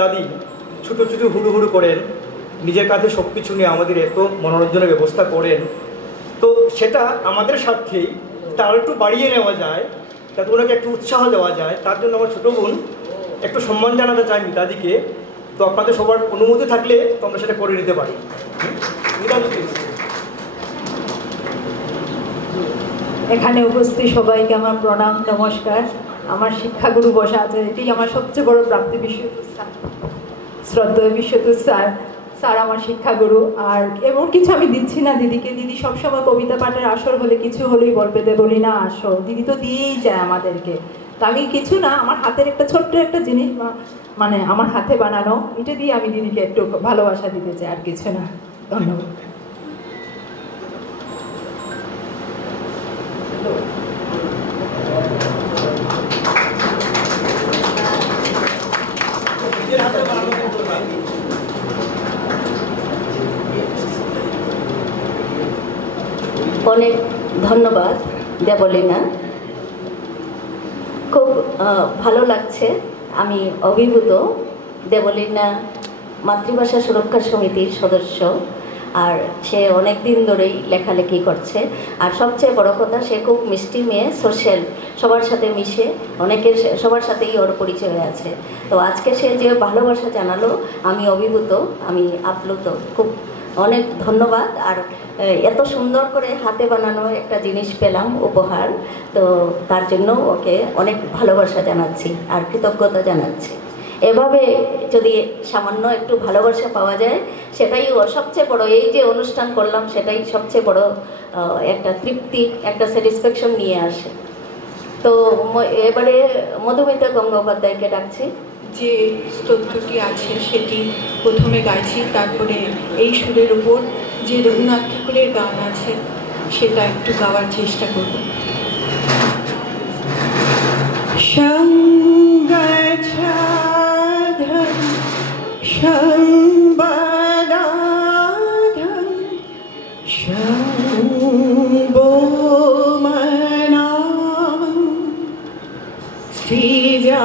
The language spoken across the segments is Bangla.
দাদি ছুটো ছুটো হুড়ু হুড়ু করেন, নিজের কাছে সব কিছু নিয়ে আমাদের এত মনোরঞ্জনের ব্যবস্থা করেন, তো সেটা আমাদের স্বার্থেই তার একটু বাড়িয়ে নেওয়া যায়, যাতে ওনাকে একটু উৎসাহ দেওয়া যায়। তার জন্য আমার ছোটো বোন একটু সম্মান জানাতে চাই মিতাদিকে। তো আপনাদের সবার অনুমতি থাকলে তো আমরা সেটা করে নিতে পারি। মিতাদি প্লিজ। এখানে উপস্থিত সবাইকে আমার প্রণাম, নমস্কার। আমার শিক্ষাগুরু বসা আছে, এটাই আমার সবচেয়ে বড় প্রাপ্তি। শ্রদ্ধেয় বিশ্বজিৎ স্যার, স্যার আমার শিক্ষাগুরু। আর এমন কিছু আমি দিচ্ছি না দিদিকে, দিদি সবসময় কবিতা পাঠের আসর হলে কিছু হলেই বলবে দেবলীনা আসো, দিদি তো দিয়েই যায় আমাদেরকে। তো আমি কিছু না, আমার হাতের একটা ছোট্ট একটা জিনিস, মানে আমার হাতে বানানো, এটা দিয়ে আমি দিদিকে একটু ভালোবাসা দিতে চাই, আর কিছু না। ধন্যবাদ। অনেক ধন্যবাদ দেবলীনা, খুব ভালো লাগছে। আমি অভিভূত। দেবলীনা মাতৃভাষা সুরক্ষা সমিতির সদস্য, আর সে অনেক দিন ধরেই লেখালেখি করছে। আর সবচেয়ে বড় কথা, সে খুব মিষ্টি মেয়ে, সোশ্যাল, সবার সাথে মিশে, সবার সাথেই ওর পরিচয় আছে। তো আজকে সে যে ভালোবাসা জানালো, আমি অভিভূত, আমি আপ্লুত, খুব অনেক ধন্যবাদ। আর এত সুন্দর করে হাতে বানানো একটা জিনিস পেলাম উপহার, তো তার জন্য ওকে অনেক ভালোবাসা জানাচ্ছি আর কৃতজ্ঞতা জানাচ্ছি। এভাবে যদি সামান্য একটু ভালোবাসা পাওয়া যায়, সেটাই সবচেয়ে বড়। এই যে অনুষ্ঠান করলাম, সেটাই সবচেয়ে বড় একটা তৃপ্তি, একটা স্যাটিসফ্যাকশন নিয়ে আসে। তো এবারে মধুমিতা গঙ্গোপাধ্যায়কে ডাকছি। যে স্তোত্রটি আছে সেটি প্রথমে গাইছি, তারপরে এই সুরের উপর যে রঘুনাথ ঠাকুরের গান আছে সেটা একটু গাওয়ার চেষ্টা করব। সংগচ্ছাধন সংবদাধন সংবোমনাম শ্রীজা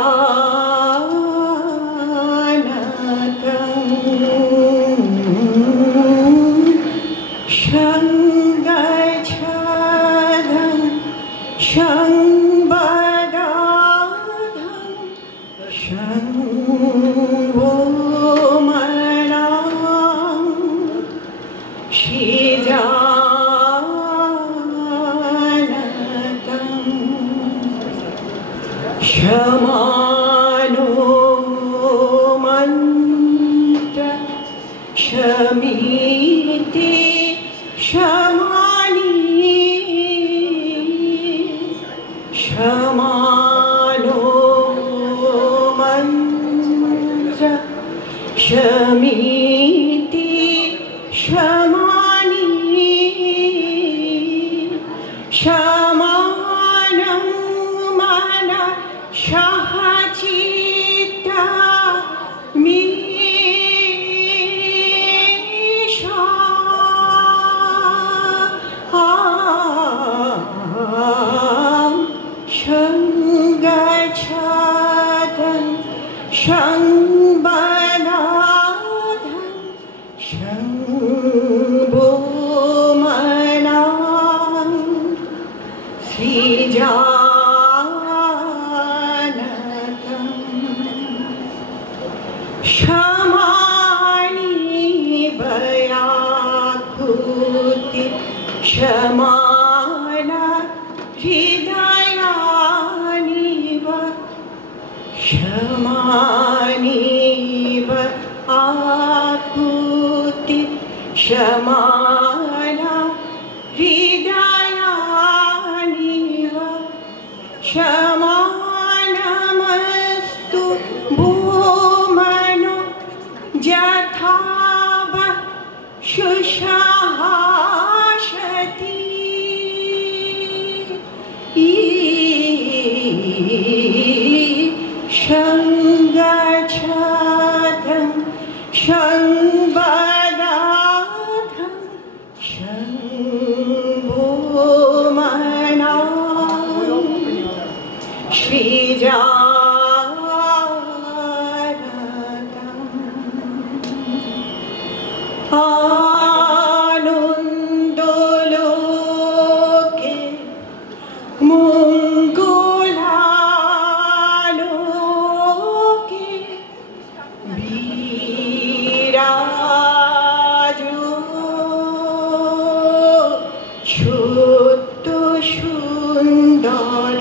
সত্য সুন্দর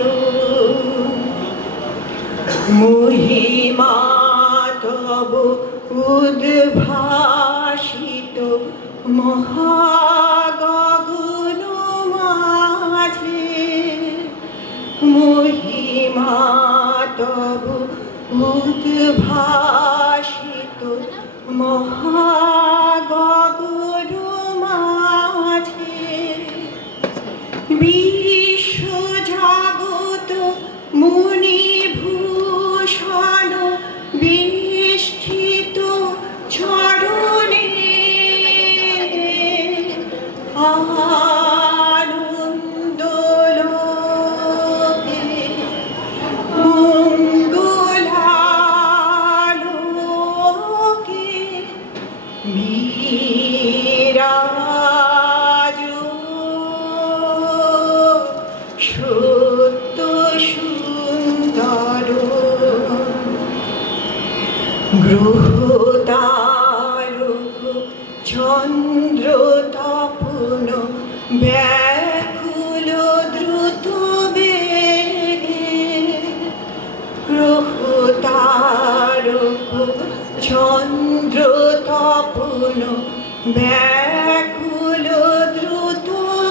মহিমা তব উদ্ভাসিত মহাগগন মাঝে মহিমা তব উদ্ভাসিত মহাগগন মাঝে বিশ্ব জগৎ মুনিভূষণ বিষ্ঠিত চরণে আনন্দ লোকে মঙ্গলালোকে বিরাজ সত্য সুন্দর গ্রহতারক চন্দ্র তপন ব্যাকুল দ্রুত বেগে গ্রহতারক চন্দ্র তপন ব্যাকুল দ্রুত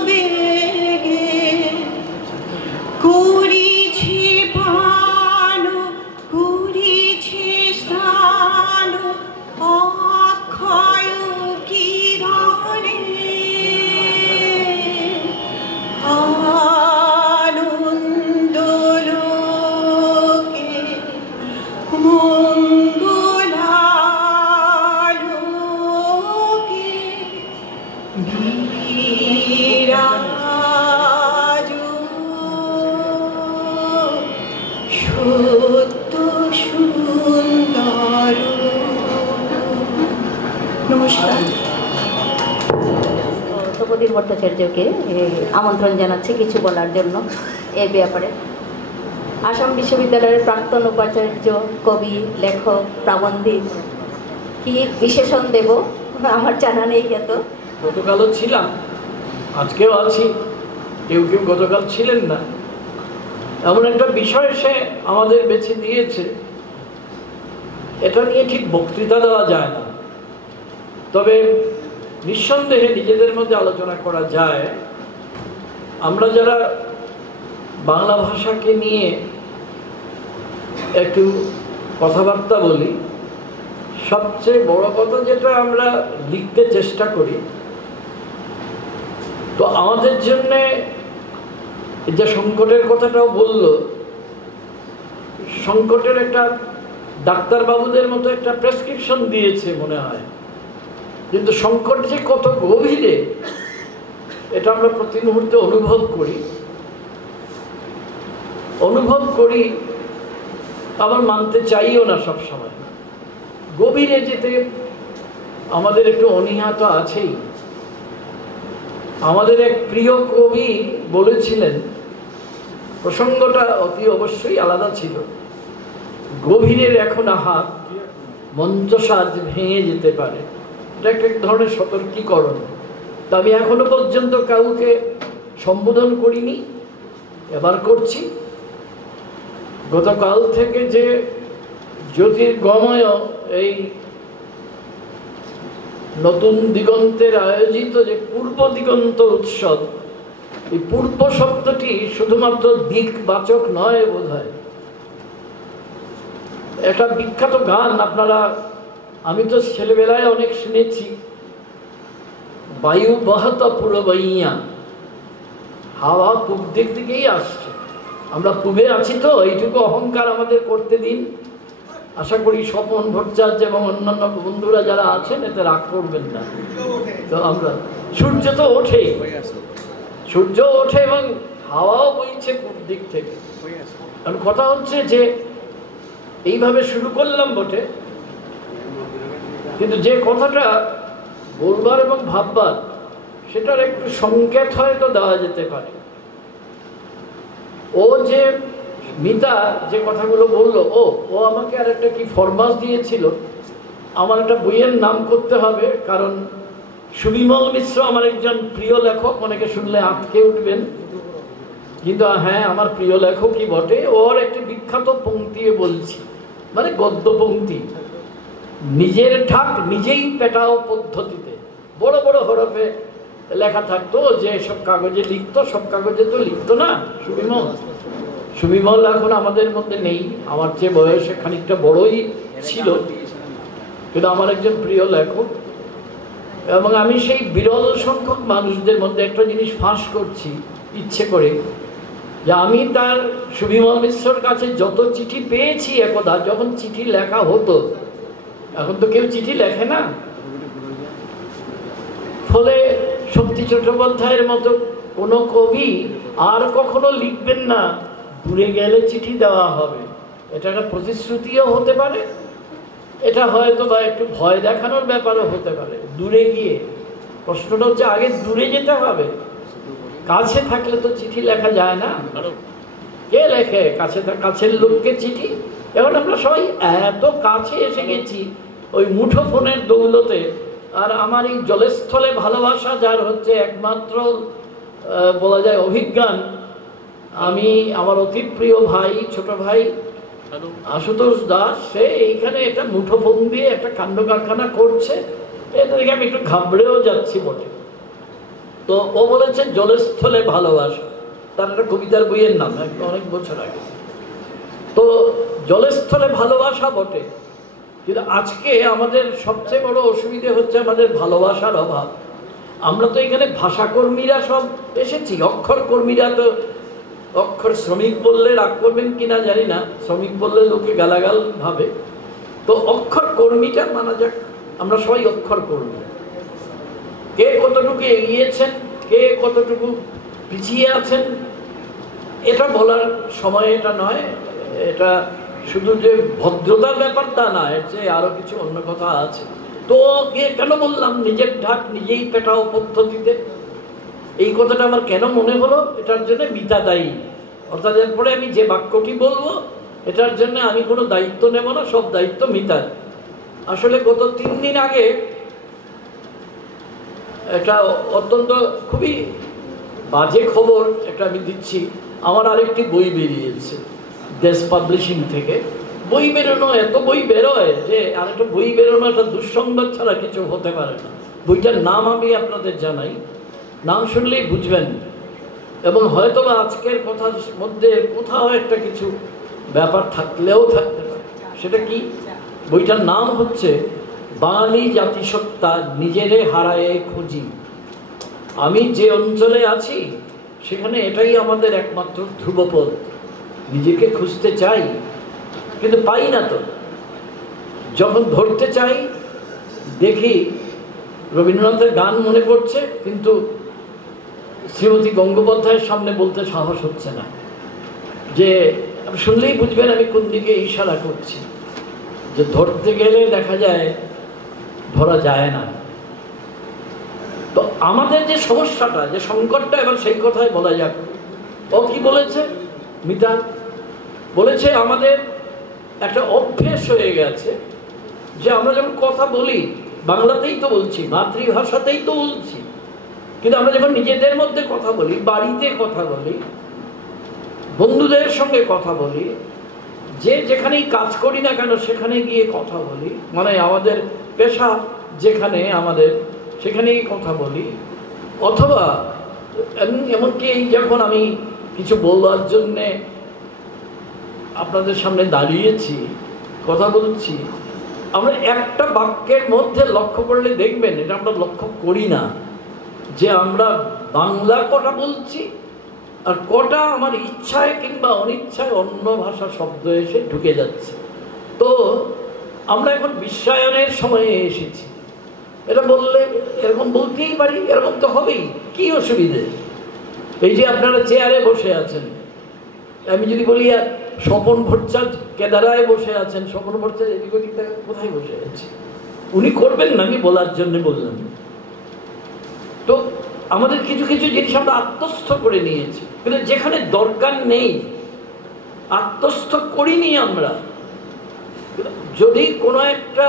বেগে করিছে পান করিছে স্নান অক্ষয় কিরণে আনন্দ লোকে মঙ্গলালোকে বিরাজ সত্য সুন্দর। নমস্কার। তপোদীপ ভট্টাচার্যকে আমন্ত্রণ জানাচ্ছি কিছু বলার জন্য এই ব্যাপারে। আসাম বিশ্ববিদ্যালয়ের প্রাক্তন উপাচার্য, কবি, লেখক, প্রাবন্ধিক, কি বিশেষণ দেব আমার জানা নেই। এত গতকালও ছিলাম, আজকেও আছি, কেউ কেউ গতকাল ছিলেন না। এমন একটা বিষয় সে আমাদের বেছে দিয়েছে, এটা নিয়ে ঠিক বক্তৃতা দেওয়া যায় না, তবে নিঃসন্দেহে নিজেদের মধ্যে আলোচনা করা যায়। আমরা যারা বাংলা ভাষাকে নিয়ে একটু কথাবার্তা বলি, সবচেয়ে বড় কথা যেটা আমরা লিখতে চেষ্টা করি, তো আমাদের জন্যে যে সংকটের কথাটাও বলল, সংকটের একটা ডাক্তারবাবুদের মতো একটা প্রেসক্রিপশন দিয়েছে মনে হয়, কিন্তু সংকট যে কত গভীরে এটা আমরা প্রতি মুহূর্তে অনুভব করি, আবার মানতে চাইও না সব সময়। গভীরে যেতে আমাদের একটু অনীহা তো আছেই। আমাদের এক প্রিয় কবি বলেছিলেন, প্রসঙ্গটা অতি অবশ্যই আলাদা ছিল, গভীরের এখন হাত মঞ্চ সাজ ভেঙে যেতে পারে। এটা একটা ধরনের সতর্কীকরণ। তা আমি এখনো পর্যন্ত কাউকে সম্বোধন করিনি, এবার করছি। গতকাল থেকে যে জ্যোতির্গময় এই নতুন দিগন্তের আয়োজিত যে পূর্ব দিগন্ত উৎসব, এই পূর্ব শব্দটি শুধুমাত্র দিকবাচক নয়, বোধ হয় একটা বিখ্যাত গান আপনারা, আমি তো ছেলেবেলায় অনেক শুনেছি, বায়ু বহত পূর্বইয়া, হাওয়া পূব দিক থেকেই আসছে। আমরা পূবে আছি, তো এইটুকু অহংকার আমাদের করতে দিন। আশা করি স্বপন ভট্টাচার্য এবং অন্যান্য বন্ধুরা যারা আছেন এতে রাগ করবেন না। তো আমরা সূর্য তো ওঠে, সূর্য ওঠে এবং হাওয়াও বইছে পূব দিক থেকে। কারণ কথা হচ্ছে যে এইভাবে শুরু করলাম বটে, কিন্তু যে কথাটা বলবার এবং ভাববার সেটার একটু সংকেত হয়তো দেওয়া যেতে পারে। ও যে মিতা যে কথাগুলো বললো, ও আমাকে আর একটা কি ফরমাস দিয়েছিল, আমার একটা বইয়ের নাম করতে হবে, কারণ সুবিমল মিশ্র আমার একজন প্রিয় লেখক, অনেকে শুনলে আটকে উঠবেন, কিন্তু হ্যাঁ আমার প্রিয় লেখকই বটে। ওর একটি বিখ্যাত পংক্তি বলছি, মানে গদ্য পংক্তি, নিজের ঢাক নিজেই পেটাও পদ্ধতিতে, বড় বড় হরফে লেখা থাকতো, যে সব কাগজে লিখতো, সব কাগজে তো লিখতো না সুবিমল। সুবিমল এখন আমাদের মধ্যে নেই, আমার চেয়ে বয়সে খানিকটা বড়ই ছিল, কিন্তু আমার একজন প্রিয় লেখক। এবং আমি সেই বিরল সংখ্যক মানুষদের মধ্যে একটা জিনিস ফাঁস করছি ইচ্ছে করে, যে আমি তার সুবিমল মিশ্রর কাছে যত চিঠি পেয়েছি একদা, যখন চিঠি লেখা হতো, এখন তো কেউ চিঠি লেখে না, ফলে শক্তি চট্টোপাধ্যায়ের মতো কোনো কবি আর কখনো লিখবেন না দূরে গেলে চিঠি দেওয়া হবে। এটা একটা প্রতিশ্রুতিও হতে পারে, এটা হয়তো বা একটু ভয় দেখানোর ব্যাপারও হতে পারে। দূরে গিয়ে প্রশ্নটা হচ্ছে আগে দূরে যেতে হবে, কাছে থাকলে তো চিঠি লেখা যায় না। কে লেখে কাছের লোককে চিঠি? এখন আমরা সবাই এত কাছে এসে গেছি ওই মুঠো ফোনের দৌলতে। আর আমার এই জলস্থলে ভালোবাসা যার হচ্ছে একমাত্র বলা যায় অভিজ্ঞান, আমি আমার অতি প্রিয় ভাই, ছোট ভাই আশুতোষ দাস, সে এইখানে একটা মুঠো ফোন দিয়ে একটা কাণ্ড কারখানা করছে, এটা দেখে আমি একটু ঘাবড়েও যাচ্ছি বটে। তো ও বলেছে জলস্থলে ভালোবাসা, তার একটা কবিতার বইয়ের নাম, অনেক বছর আগে। তো জলস্থলে ভালোবাসা বটে, কিন্তু আজকে আমাদের সবচেয়ে বড় অসুবিধে হচ্ছে আমাদের ভালোবাসার অভাব। আমরা তো এখানে ভাষাকর্মীরা সব এসেছি, অক্ষর কর্মীরা তো, অক্ষর শ্রমিক বললে রাগ করবেন কিনা জানি না, শ্রমিক বললে লোকে গালাগাল ভাবে, তো অক্ষর কর্মীটা মানা যাক, আমরা সবাই অক্ষর কর্মী। কে কতটুকু এগিয়েছেন, কে কতটুকু পিছিয়ে আছেন, এটা বলার সময় এটা নয়। এটা শুধু যে ভদ্রতার ব্যাপার তা না, এর চেয়ে আরো কিছু অন্য কথা আছে। তো কেন বললাম নিজের ঢাক নিজেই পেটাও পদ্ধতিতে, এই কথাটা আমার কেন মনে হলো, এটার জন্য মিতা দায়ী। অর্থাৎ এরপরে আমি যে বাক্যটি বলবো এটার জন্য আমি কোনো দায়িত্ব নেব না, সব দায়িত্ব মিতার। আসলে গত 3 দিন আগে একটা অত্যন্ত খুবই বাজে খবর একটা আমি দিচ্ছি। আমার আরেকটি বই বেরিয়েছে দেশ পাবলিশিং থেকে। বই বেরোনো, এত বই বেরোয় যে আরেকটা বই বেরোনো একটা দুঃসংবাদ ছাড়া কিছু হতে পারে না। বইটার নাম আমি আপনাদের জানাই, নাম শুনলেই বুঝবেন, এবং হয়তো বা আজকের কথার মধ্যে কোথাও একটা কিছু ব্যাপার থাকলেও থাকতে পারে। সেটা কি? বইটার নাম হচ্ছে বাঙালি জাতিসত্তা নিজেরে হারায়ে খুঁজি। আমি যে অঞ্চলে আছি সেখানে এটাই আমাদের একমাত্র ধ্রুবপথ। নিজেকে খুঁজতে চাই কিন্তু পাই না। তো যখন ধরতে চাই দেখি রবীন্দ্রনাথের গান মনে পড়ছে, কিন্তু শ্রীমতী গঙ্গোপাধ্যায়ের সামনে বলতে সাহস হচ্ছে না। যে শুনলেই বুঝবেন আমি কোন দিকে ইশারা করছি, যে ধরতে গেলে দেখা যায় ধরা যায় না। তো আমাদের যে সমস্যাটা, যে সংকটটা, এবার সেই কথাই বলা যাক। ও কি বলেছে? মিতা বলেছে আমাদের একটা অভ্যেস হয়ে গেছে যে আমরা যখন কথা বলি বাংলাতেই তো বলছি, মাতৃভাষাতেই তো বলছি, কিন্তু আমরা যখন নিজেদের মধ্যে কথা বলি, বাড়িতে কথা বলি, বন্ধুদের সঙ্গে কথা বলি, যে যেখানেই কাজ করি না কেন সেখানে গিয়ে কথা বলি, মানে আমাদের পেশা যেখানে আমাদের সেখানেই কথা বলি, অথবা এমনকি যখন আমি কিছু বলবার জন্যে আপনাদের সামনে দাঁড়িয়েছি, কথা বলছি, আমরা একটা বাক্যের মধ্যে লক্ষ্য করলে দেখবেন এটা আমরা লক্ষ্য করি না, যে আমরা বাংলা কটা বলছি আর কটা আমার ইচ্ছায় কিংবা অনিচ্ছায় অন্য ভাষা শব্দ এসে ঢুকে যাচ্ছে। তো আমরা এখন বিশ্বায়নের সময়ে এসেছি। এটা বললে এরকম বলতেই পারি, এরকম তো হবেই, কি অসুবিধে? এই যে আপনারা চেয়ারে বসে আছেন, আমি যদি বলি স্বপন ভট্টাচার্য কেদারায় বসে আছেন, স্বপন ভট্টাচার্য এদিক ওদিক কোথায় বসে আছে? উনি করবেন না, আমি বলার জন্য বললাম। তো আমাদের কিছু কিছু জিনিস আমরা আত্মস্থ করে নিয়েছি, কিন্তু যেখানে দরকার নেই আত্মস্থ করিনি আমরা। যদি কোনো একটা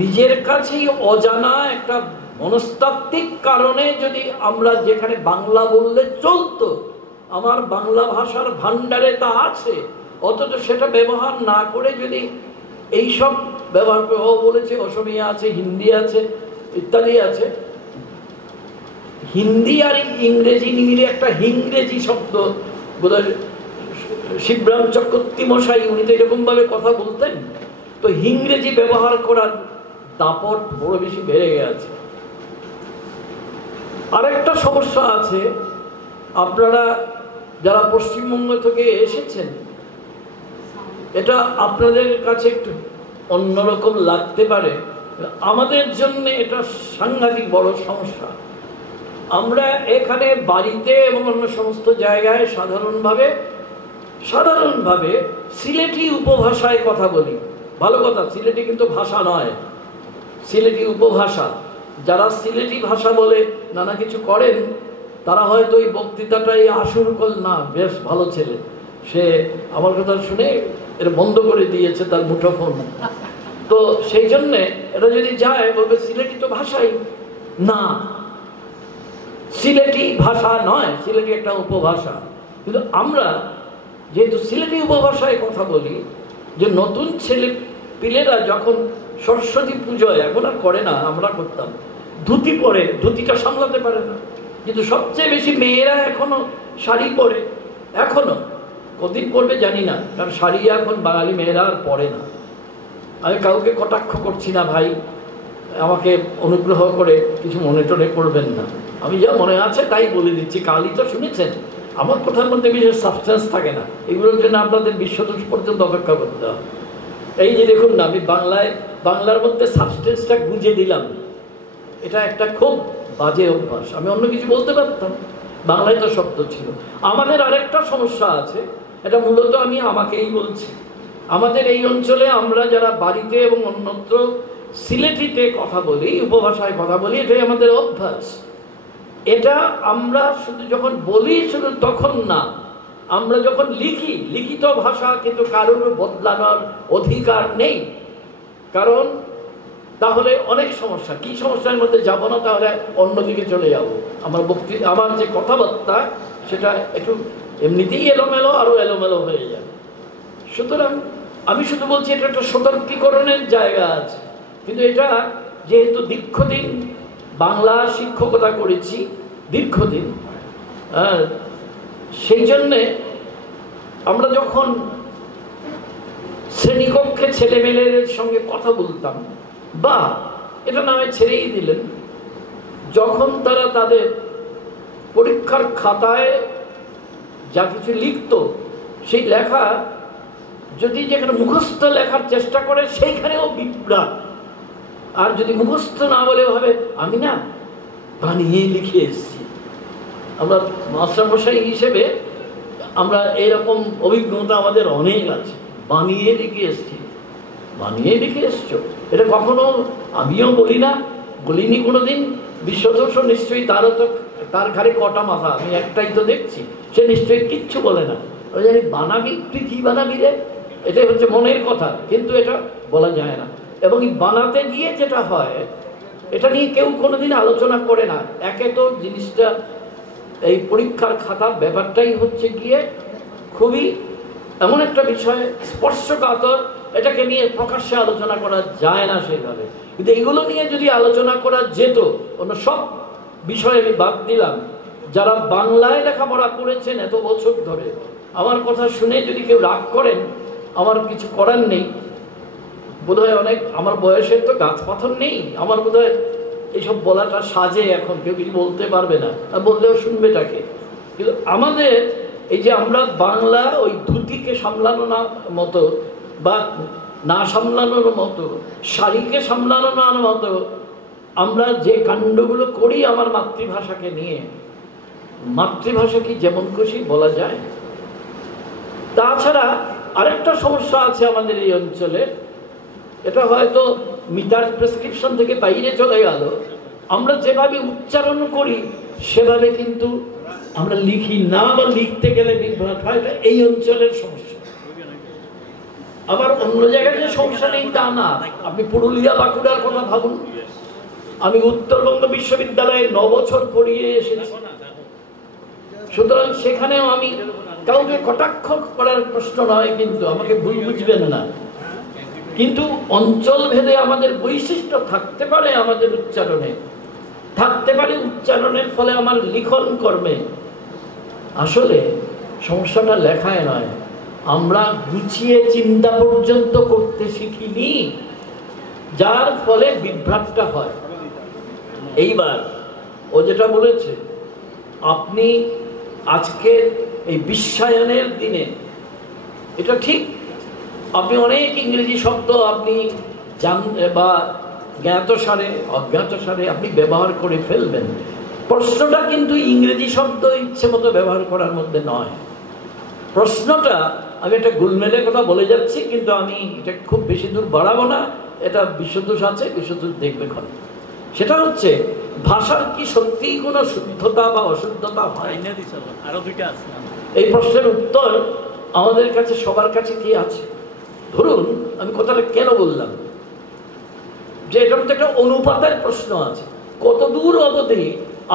নিজের কাছেই অজানা একটা মনস্তাত্ত্বিক কারণে যদি আমরা যেখানে বাংলা বললে চলতো, আমার বাংলা ভাষার ভাণ্ডারে তা আছে, অথচ সেটা ব্যবহার না করে যদি এইসব ব্যবহার করে, ও বলেছে অসমীয়া আছে, হিন্দি আছে, ইত্যাদি আছে। হিন্দি আর ইংরেজি মিলে একটা হিংরেজি শব্দ, বোধহয় শিবরাম চক্রবর্তী মশাই উনি তো এরকম ভাবে কথা বলতেন। তো হিংরেজি ব্যবহার করার দাপট বড় বেশি বেড়ে গেছে। আরেকটা সমস্যা আছে, আপনারা যারা পশ্চিমবঙ্গ থেকে এসেছেন, এটা আপনাদের কাছে একটু অন্যরকম লাগতে পারে, আমাদের জন্য এটা সাংঘাতিক বড় সমস্যা। আমরা এখানে বাড়িতে এবং অন্য সমস্ত জায়গায় সাধারণভাবে সিলেটি উপভাষায় কথা বলি। ভালো কথা, সিলেটি কিন্তু ভাষা নয়, সিলেটি উপভাষা। যারা সিলেটি ভাষা বলে নানা কিছু করেন, তারা হয়তো এই বক্তৃতাটাই আসুর কল না, বেশ ভালো ছেলে, সে আমার কথা শুনে এটা বন্ধ করে দিয়েছে তার মুঠোফোন। তো সেই জন্যে এটা যদি যায় বলবে সিলেটি তো ভাষাই না, সিলেটি ভাষা নয়, সিলেটি একটা উপভাষা। কিন্তু আমরা যেহেতু সিলেটি উপভাষায় কথা বলি, যে নতুন ছেলে পিলেরা যখন সরস্বতী পুজোয়, এখন আর করে না, আমরা করতাম, ধুতি পরে, ধুতিটা সামলাতে পারে না, কিন্তু সবচেয়ে বেশি মেয়েরা এখনো শাড়ি পরে, এখনো কদিন পরবে জানি না, কারণ শাড়ি এখন বাঙালি মেয়েরা আর পরে না। আমি কাউকে কটাক্ষ করছি না ভাই, আমাকে অনুগ্রহ করে কিছু মনে টনে করবেন না, আমি যা মনে আছে তাই বলে দিচ্ছি। কালই তো শুনেছেন আমার কথার মধ্যে বিশেষ সাবস্টেন্স থাকে না, এগুলোর জন্য আপনাদের 20 পর্যন্ত অপেক্ষা করতে হবে। এই যে দেখুন না, আমি বাংলার মধ্যে সাবস্টেন্সটা গুঁজে দিলাম, এটা একটা খুব বাজে অভ্যাস। আমি অন্য কিছু বলতে পারতাম, বাংলায় তো শব্দ ছিল। আমাদের আরেকটা সমস্যা আছে, এটা মূলত আমি আমাকেই বলছি। আমাদের এই অঞ্চলে আমরা যারা বাড়িতে এবং অন্যত্র সিলেটিতে কথা বলি, উপভাষায় কথা বলি, এটাই আমাদের অভ্যাস। এটা আমরা শুধু যখন বলি শুধু তখন না, আমরা যখন লিখি, লিখিত ভাষা কিন্তু কারোর বদলানোর অধিকার নেই। কারণ তাহলে অনেক সমস্যা, কি সমস্যার মধ্যে যাব না, তাহলে অন্যদিকে চলে যাব। আমার যে কথাবার্তা সেটা একটু এমনিতেই এলোমেলো, আরো এলোমেলো হয়ে যাবে। সুতরাং আমি শুধু বলছি এটা একটা সতর্কীকরণের জায়গা আছে। কিন্তু এটা যেহেতু দীর্ঘদিন বাংলা শিক্ষকতা করেছি, দীর্ঘদিন, সেই জন্যে আমরা যখন শ্রেণীকক্ষে ছেলেমেয়েদের সঙ্গে কথা বলতাম, বা এটা নামে ছেড়েই দিলেন, যখন তারা তাদের পরীক্ষার খাতায় যা কিছু লিখত, সেই লেখা যদি যেখানে মুখস্থ লেখার চেষ্টা করে সেইখানেও বিভ্রাট, আর যদি মুখস্থ না বলে ভাবে আমি না বানিয়ে লিখে এসেছি। আমরা মাস্টারমশাই হিসেবে আমরা এরকম অভিজ্ঞতা আমাদের অনেক আছে, বানিয়ে লিখে এসেছি, বানিয়ে লিখে এসছো। এটা কখনো আমিও বলি না, বলিনি কোনোদিন। বিশ্বদোষ নিশ্চয়ই তার ঘাড়ে কটা মাথা, আমি একটাই তো দেখছি, সে নিশ্চয়ই কিচ্ছু বলে না। আমি জানি বানাবি, তুই কি বানাবি রে, এটাই হচ্ছে মনের কথা, কিন্তু এটা বলা যায় না। এবং বানাতে গিয়ে যেটা হয়, এটা নিয়ে কেউ কোনোদিন আলোচনা করে না। একে তো জিনিসটা, এই পরীক্ষার খাতা ব্যাপারটাই হচ্ছে গিয়ে খুবই এমন একটা বিষয়, স্পর্শকাতর, এটাকে নিয়ে প্রকাশ্যে আলোচনা করা যায় না সেইভাবে। কিন্তু এগুলো নিয়ে যদি আলোচনা করা যেত, অন্য সব বিষয়ে আমি বাদ দিলাম, যারা বাংলায় লেখাপড়া করেছেন এত বছর ধরে, আমার কথা শুনে যদি কেউ রাগ করেন, আমার কিছু করার নেই। বোধহয় অনেক আমার বয়সের তো গাছ পাথর নেই, আমার বোধহয় এইসব বলাটা সাজে, এখন কেউ কিছু বলতে পারবে না, আর বললেও শুনবে তাকে। কিন্তু আমাদের এই যে আমরা বাংলা ওই ধুতিকে সামলানোর মতো, বা না সামলানোর মতো, শাড়িকে সামলানোর মতো আমরা যে কাণ্ডগুলো করি আমার মাতৃভাষাকে নিয়ে, মাতৃভাষা কি যেমন খুশি বলা যায়। তাছাড়া আরেকটা সমস্যা আছে আমাদের এই অঞ্চলে, এটা হয়তো মিটার প্রেসক্রিপশন থেকে বাইরে চলে গেল, আমরা যেভাবে উচ্চারণ করি সেভাবে কিন্তু আমরা লিখি না, বা লিখতে গেলে বিভ্রাট হয়। এটা এই অঞ্চলের সমস্যা। আবার অন্য জায়গায় যে সমস্যা নেই তা না। আপনি পুরুলিয়া বাঁকুড়ার কথা ভাবুন। আমি উত্তরবঙ্গ বিশ্ববিদ্যালয়ে 9 বছর পড়িয়ে এসেছি, সুতরাং সেখানেও আমি কাউকে কটাক্ষ করার প্রশ্ন নয়, কিন্তু আমাকে ভুল বুঝবেন না, কিন্তু অঞ্চল ভেদে আমাদের বৈশিষ্ট্য থাকতে পারে, আমাদের উচ্চারণে থাকতে পারে, উচ্চারণের ফলে আমার লিখন কর্মে। আসলে সমস্যাটা লেখায় নয়, আমরা গুছিয়ে চিন্তা পর্যন্ত করতে শিখিনি, যার ফলে বিভ্রাটটা হয়। এইবার ও যেটা বলেছে, আপনি আজকে এই বিশ্বায়নের দিনে, এটা ঠিক, আপনি অনেক ইংরেজি শব্দ আপনি বা জ্ঞাতসারে অজ্ঞাতসারে আপনি ব্যবহার করে ফেলবেন। প্রশ্নটা কিন্তু ইংরেজি শব্দ ইচ্ছে মতো ব্যবহার করার মধ্যে নয়। প্রশ্নটা, আমি একটা গুলমেলের কথা বলে যাচ্ছি, কিন্তু আমি এটা খুব বেশি দূর বাড়াবো না, এটা বিশ্বদোষ আছে, বিশ্বদোষ দেখবে এখন। সেটা হচ্ছে, ভাষার কি সত্যিই কোনো শুদ্ধতা বা অশুদ্ধতা হয়? এই প্রশ্নের উত্তর আমাদের কাছে, সবার কাছে কি আছে? ধরুন, আমি কথাটা কেন বললাম যে এটার মধ্যে একটা অনুপাতের প্রশ্ন আছে। কত দূর অবধি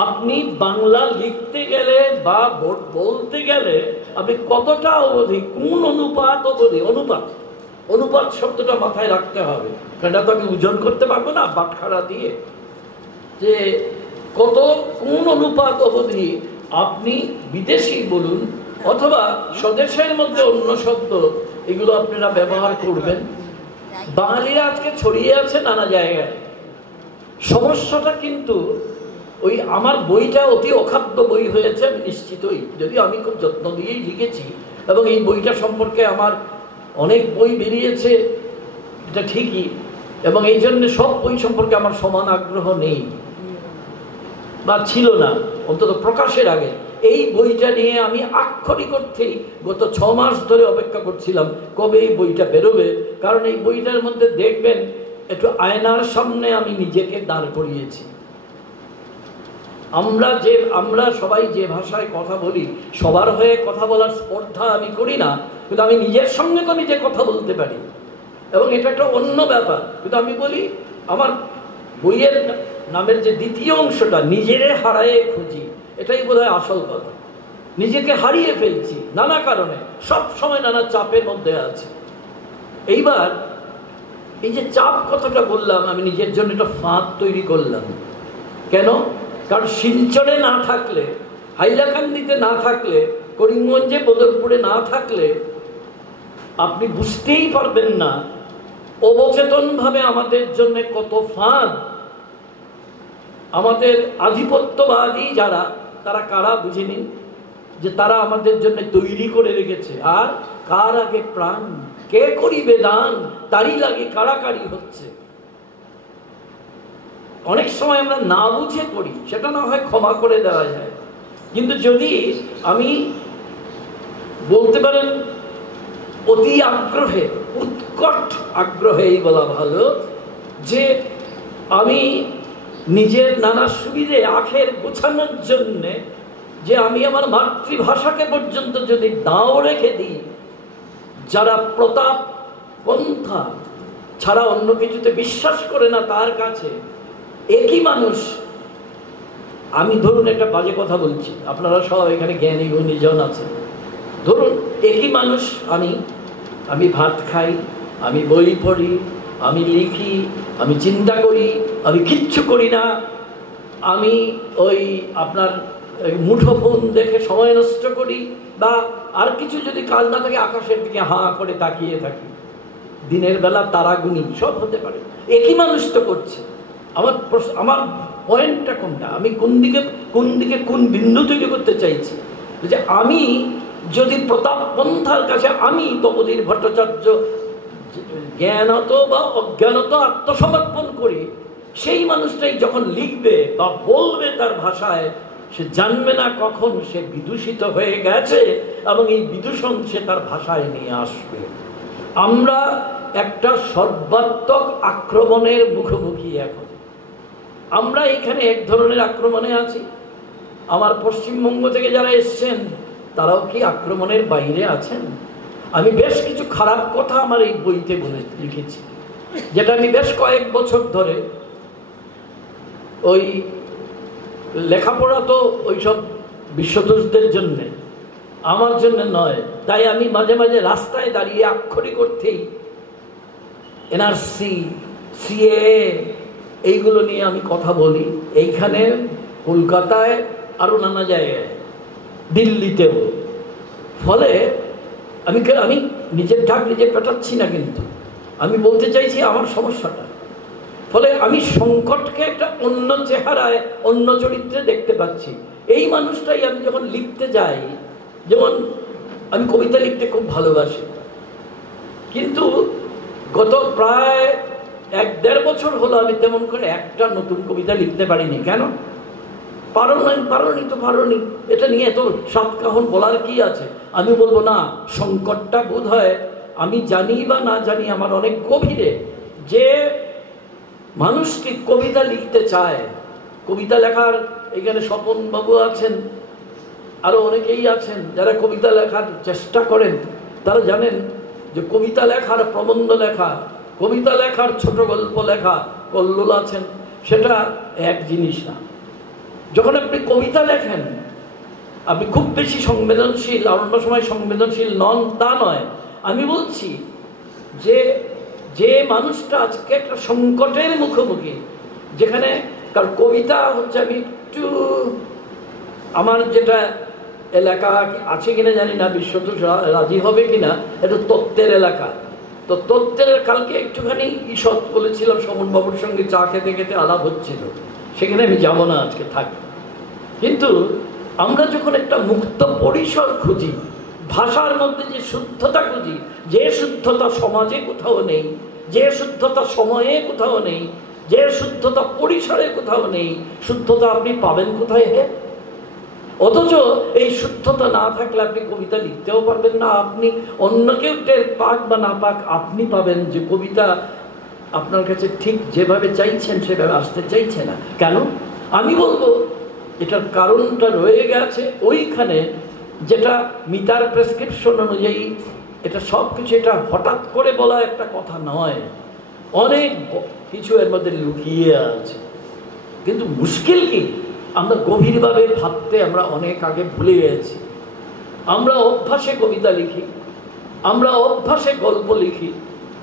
আপনি বাংলা লিখতে গেলে বা বলতে গেলে আপনি কতটা অবধি, কোন অনুপাত অবধি, অনুপাত শব্দটা মাথায় রাখতে হবে, কারণ তো আমি ওজন করতে পারবো না বাটখারা দিয়ে, যে কোন অনুপাত অবধি আপনি বিদেশি বলুন অথবা স্বদেশের মধ্যে অন্য শব্দ, এগুলো আপনারা ব্যবহার করবেন। বাঙালিরা আজকে ছড়িয়ে আছে নানা জায়গায়। সমস্যাটা কিন্তু ওই, আমার বইটা অতি অখাদ্য বই হয়েছে আমি নিশ্চিতই, যদিও আমি খুব যত্ন দিয়েই লিখেছি, এবং এই বইটা সম্পর্কে আমার অনেক বই বেরিয়েছে, এটা ঠিকই, এবং এই জন্য সব বই সম্পর্কে আমার সমান আগ্রহ নেই বা ছিল না, অন্তত প্রকাশের আগে। এই বইটা নিয়ে আমি আক্ষরিক অর্থেই গত 6 মাস ধরে অপেক্ষা করছিলাম কবে এই বইটা বেরোবে, কারণ এই বইটার মধ্যে দেখবেন একটু আয়নার সামনে আমি নিজেকে দাঁড় করিয়েছি। আমরা সবাই যে ভাষায় কথা বলি, সবার হয়ে কথা বলার স্পর্ধা আমি করি না, কিন্তু আমি নিজের সঙ্গে তো নিজে কথা বলতে পারি, এবং এটা একটা অন্য ব্যাপার। কিন্তু আমি বলি, আমার বইয়ের নামের যে দ্বিতীয় অংশটা, নিজেরে হারায়ে খুঁজি, এটাই বোধহয় আসল কথা। নিজেকে হারিয়ে ফেলছি নানা কারণে, সব সময় নানা চাপের মধ্যে আছে। এইবার এই যে চাপ কথাটা বললাম, আমি নিজের জন্য একটা ফাঁদ তৈরি করলাম। কেন? কারণ শিলচরে না থাকলে, হাইলাকান্দিতে না থাকলে, করিমগঞ্জে বদরপুরে না থাকলে আপনি বুঝতেই পারবেন না অবচেতনভাবে আমাদের জন্য কত ফাঁদ, আমাদের আধিপত্যবাদী যারা, তারা কারা বুঝে নিন, যে তারা আমাদের জন্য তৈরি করে রেখেছে। আর কার আগে প্রাণ কে করিবে দান, তারই লাগে কারাকারি হচ্ছে। অনেক সময় আমরা না বুঝে করি, সেটা না হয় ক্ষমা করে দেওয়া যায়, কিন্তু যদি আমি বলতে পারেন অতি আগ্রহে, উৎকট আগ্রহেই বলা ভালো, যে আমি নিজের নানা সুবিধে আখের গোছানোর জন্যে, যে আমি আমার মাতৃভাষাকে পর্যন্ত যদি দাও রেখে দিই, যারা প্রতাপ পন্থা ছাড়া অন্য কিছুতে বিশ্বাস করে না, তার কাছে একই মানুষ। আমি ধরুন একটা বাজে কথা বলছি, আপনারা সব এখানে জ্ঞানী গুণীজন আছেন, ধরুন একই মানুষ, আমি ভাত খাই, আমি বই পড়ি, আমি লিখি, আমি চিন্তা করি, আমি কিচ্ছু করি না, আমি ওই আপনার মুঠোফোন দেখে সময় নষ্ট করি, বা আর কিছু যদি কাজ না থাকে আকাশের দিকে হাঁ করে তাকিয়ে থাকি, দিনের বেলা তারা গুনি, সব হতে পারে, একই মানুষ তো করছে। আমার পয়েন্টটা কোনটা, আমি কোন দিকে কোন বিন্দু তৈরি করতে চাইছি, যে আমি যদি প্রতাপ পন্থার কাছে, আমি তপোধীর ভট্টাচার্য জ্ঞানত বা অজ্ঞানত আত্মসমর্পণ করি, সেই মানুষটাই যখন লিখবে বা বলবে তার ভাষায়, সে জানবে না কখন সে বিদূষিত হয়ে গেছে, এবং এই বিদূষণ সে তার ভাষায় নিয়ে আসবে। আমরা একটা সর্বাত্মক আক্রমণের মুখোমুখি এখন। আমরা এখানে এক ধরনের আক্রমণে আছি, আমার পশ্চিমবঙ্গ থেকে যারা এসছেন তারাও কি আক্রমণের বাইরে আছেন? আমি বেশ কিছু খারাপ কথা আমার এই বইতে লিখেছি, যেটা আমি বেশ কয়েক বছর ধরে, ওই লেখাপড়া তো ওইসব বিশ্বদোষদের জন্যে, আমার জন্য নয়। তাই আমি মাঝে মাঝে রাস্তায় দাঁড়িয়ে আক্ষরিক অর্থেই এনআরসি, সিএ এইগুলো নিয়ে আমি কথা বলি, এইখানে কলকাতায় আরও নানা জায়গায়, দিল্লিতেও। ফলে আমি নিজের ঢাক নিজে পেটাচ্ছি না, কিন্তু আমি বলতে চাইছি আমার সমস্যাটা। ফলে আমি সংকটকে একটা অন্য চেহারায়, অন্য চরিত্রে দেখতে পাচ্ছি। এই মানুষটাই আমি যখন লিখতে যাই, যেমন আমি কবিতা লিখতে খুব ভালোবাসি, কিন্তু গত প্রায় 1-1.5 বছর হলো আমি তেমন করে একটা নতুন কবিতা লিখতে পারিনি। কেন? পারোনি, এটা নিয়ে এত সাতকাহন বলার কি আছে? আমি বলবো না, সংকটটা বোধ হয় আমি জানি বা না জানি আমার অনেক গভীরে। যে মানুষটি কবিতা লিখতে চায়, কবিতা লেখার, এখানে স্বপন বাবু আছেন, আরো অনেকেই আছেন যারা কবিতা লেখার চেষ্টা করেন, তারা জানেন যে কবিতা লেখার, প্রবন্ধ লেখা, কবিতা লেখার, ছোট গল্প লেখা, কল্লোল আছেন, সেটা এক জিনিস না। যখন আপনি কবিতা লেখেন, আপনি খুব বেশি সংবেদনশীল, আর অন্য সময় সংবেদনশীল নন তা নয়। আমি বলছি যে মানুষটা আজকে একটা সংকটের মুখোমুখি, যেখানে কার কবিতা হচ্ছে, আমি একটু আমার যেটা এলাকা আছে কিনা জানি না, বিশ্বদোষ রাজি হবে কিনা, এটা তত্ত্বের এলাকা। তো তত্ত্বের কালকে একটুখানি ঈষৎ বলেছিলাম, সমন বাবুর সঙ্গে চা খেতে খেতে আলাপ হচ্ছিল, সেখানে আমি যাব না, আজকে থাকি। কিন্তু আমরা যখন একটা মুক্ত পরিসর খুঁজি, ভাষার মধ্যে যে শুদ্ধতা খুঁজি, যে শুদ্ধতা সমাজে কোথাও নেই, যে শুদ্ধতা সময়ে কোথাও নেই, যে শুদ্ধতা পরিসরে কোথাও নেই, শুদ্ধতা আপনি পাবেন কোথায়? অথচ এই শুদ্ধতা না থাকলে আপনি কবিতা লিখতেও পারবেন না। আপনি অন্য কেউ টের পাক বা না পাক, আপনি পাবেন যে কবিতা আপনার কাছে ঠিক যেভাবে চাইছেন সেভাবে আসতে চাইছে না। কেন? আমি বলবো এটার কারণটা রয়ে গেছে ওইখানে, যেটা মিতার প্রেসক্রিপশন অনুযায়ী, এটা সব কিছু এটা হঠাৎ করে বলা একটা কথা নয়, অনেক কিছু এর মধ্যে লুকিয়ে আছে। কিন্তু মুশকিল কি, আমরা গভীরভাবে ভাবতে আমরা অনেক আগে ভুলে গেছি। আমরা অভ্যাসে কবিতা লিখি, আমরা অভ্যাসে গল্প লিখি,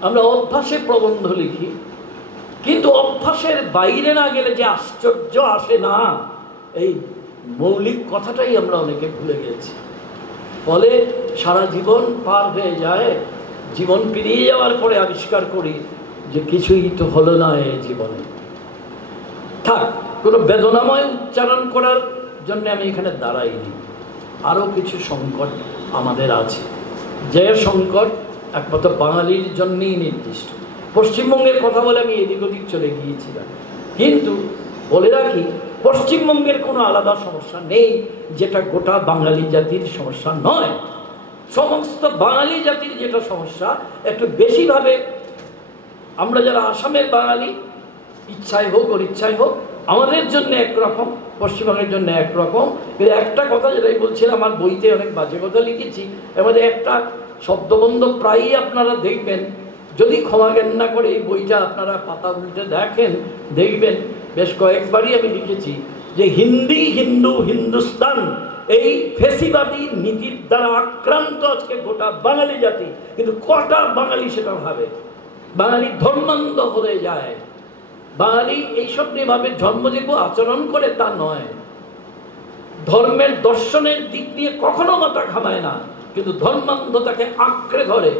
আমরা অভ্যাসে প্রবন্ধ লিখি, কিন্তু অভ্যাসের বাইরে না গেলে যে আশ্চর্য আসে না, এই মৌলিক কথাটাই আমরা অনেকে ভুলে গেছি। ফলে সারা জীবন পার হয়ে যায়, জীবন পেরিয়ে যাওয়ার পরে আবিষ্কার করি যে কিছুই তো হলো না এই জীবনে। থাক, কোনো বেদনাময় উচ্চারণ করার জন্য আমি এখানে দাঁড়াইনি। আরও কিছু সংকট আমাদের আছে, যে সংকট একমাত্র বাঙালির জন্যই নির্দিষ্ট। পশ্চিমবঙ্গের কথা বলে আমি এদিক ওদিক চলে গিয়েছিলাম, কিন্তু বলে রাখি পশ্চিমবঙ্গের কোনো আলাদা সমস্যা নেই, যেটা গোটা বাঙালি জাতির সমস্যা নয়। সমস্ত বাঙালি জাতির যেটা সমস্যা, একটু বেশিভাবে আমরা যারা আসামের বাঙালি, ইচ্ছায় হোক অনিচ্ছায় হোক, আমাদের জন্য একরকম, পশ্চিমবঙ্গের জন্য একরকম। কিন্তু একটা কথা যেটাই বলছিলাম, আমার বইতে অনেক বাজে কথা লিখেছি, এর মধ্যে একটা শব্দবন্ধ প্রায়ই আপনারা দেখবেন, যদি ক্ষমা জ্ঞান না করে এই বইটা আপনারা পাতা উল্টে দেখেন, দেখবেন বেশ কয়েকবারই আমি লিখেছি যে হিন্দি, হিন্দু, হিন্দুস্তান, এই ফেসিবাদী নীতির দ্বারা আক্রান্ত আজকে গোটা বাঙালি জাতি। কিন্তু কটা বাঙালি সেটা ভাবে? বাঙালি ধর্মান্ধ হয়ে যায়। বাঙালি এইসব নিয়ে ভাবে জন্মজীব আচরণ করে, তা নয়। ধর্মের দর্শনের দিক দিয়ে কখনো মাথা ঘামায় না, কিন্তু ধর্মান্ধতাকে আঁকড়ে ধরে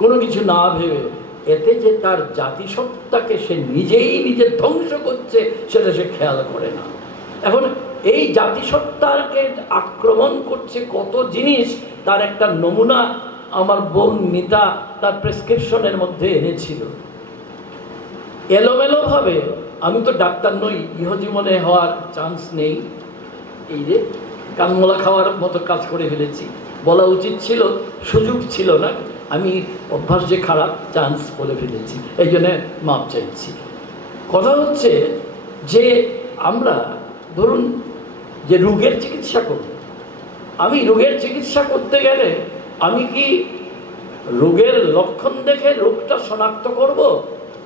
কোনো কিছু না ভেবে। এতে যে তার জাতিসত্তাকে সে নিজে ধ্বংস করছে, সেটা সে খেয়াল করে না। এখন এই জাতিসত্তাকে আক্রমণ করছে কত জিনিস, তার একটা নমুনা আমার বোন মিতা তার প্রেসক্রিপশনের মধ্যে এনেছিল। এলোমেলো ভাবে, আমি তো ডাক্তার নই, ইহজীবনে হওয়ার চান্স নেই, এই যে কানমোলা খাওয়ার মতো কাজ করে ফেলেছি। বলা উচিত ছিল, সুযোগ ছিল না, আমি অভ্যাস যে খারাপ, চান্স বলে ফেলেছি, এই জন্য মাপ চাইছি। কথা হচ্ছে যে আমরা ধরুন যে রোগের চিকিৎসা করি, আমি রোগের চিকিৎসা করতে গেলে আমি কি রোগের লক্ষণ দেখে রোগটা শনাক্ত করব,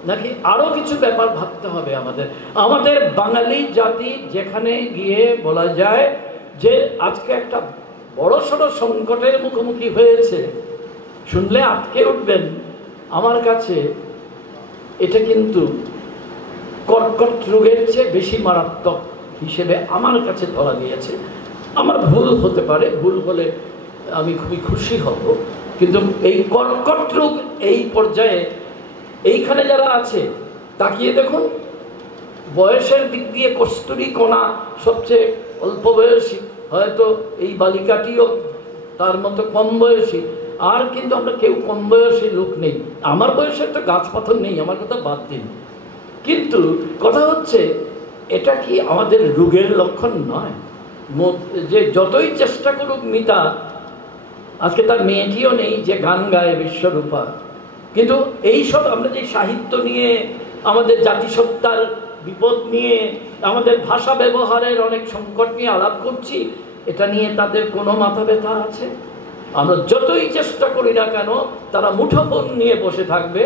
নাকি আরো কিছু ব্যাপার ভাবতে হবে আমাদের? আমাদের বাঙালি জাতি যেখানে গিয়ে বলা যায় যে আজকে একটা বড়সড় সংকটের মুখোমুখি হয়েছে, শুনলে আটকে উঠবেন আমার কাছে। এটা কিন্তু কর্কট রোগের চেয়ে বেশি মারাত্মক হিসেবে আমার কাছে ধরা দিয়েছে। আমার ভুল হতে পারে, ভুল হলে আমি খুবই খুশি হব, কিন্তু এই কর্কট রোগ এই পর্যায়ে এইখানে যারা আছে তাকিয়ে দেখুন, বয়সের দিক দিয়ে কস্তুরী কণা সবচেয়ে অল্প বয়সী, হয়তো এই বালিকাটিও তার মতো কম বয়সী, আর কিন্তু আমরা কেউ কম বয়সী লোক নেই। আমার বয়সে একটা গাছ পাথর নেই, আমার কথা বাদ দিন। কিন্তু কথা হচ্ছে, এটা কি আমাদের রোগের লক্ষণ নয়? যে যতই চেষ্টা করুক মিতা, আজকে তার মেয়েটিও নেই যে গান গায় বিশ্বরূপা, কিন্তু এইসব আমরা যে সাহিত্য নিয়ে, আমাদের জাতিসত্তার বিপদ নিয়ে, আমাদের ভাষা ব্যবহারের অনেক সংকট নিয়ে আলাপ করছি, এটা নিয়ে তাদের কোনো মাথা ব্যথা আছে? আমরা যতই চেষ্টা করি না কেন, তারা মুঠোফোন নিয়ে বসে থাকবে।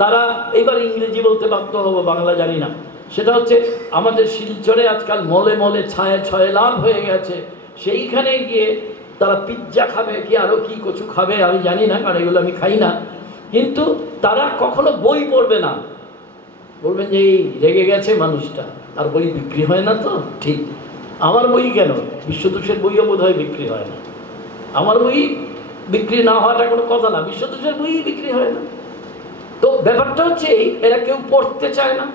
তারা এইবার ইংরেজি বলতে বাধ্য হবো, বাংলা জানি না। সেটা হচ্ছে আমাদের শিলচরে আজকাল মলে মলে ছায়া ছয় লাভ হয়ে গেছে, সেইখানে গিয়ে তারা পিৎজা খাবে কি আরো কি কচু খাবে আমি জানি না, কারণ এগুলো আমি খাই না। কিন্তু তারা কখনো বই পড়বে না, বলবেন যে এই রেগে গেছে মানুষটা, আর বই বিক্রি হয় না। তো ঠিক, আমার বই কেন, বিশ্বদোষের বইও বোধ হয় বিক্রি হয় না। আমার বই বিক্রি না হওয়াটা কোনো কথা না, বিশ্বদোষের বই বিক্রি হয় না। তো ব্যাপারটা হচ্ছে এরা কেউ পড়তে চায় না।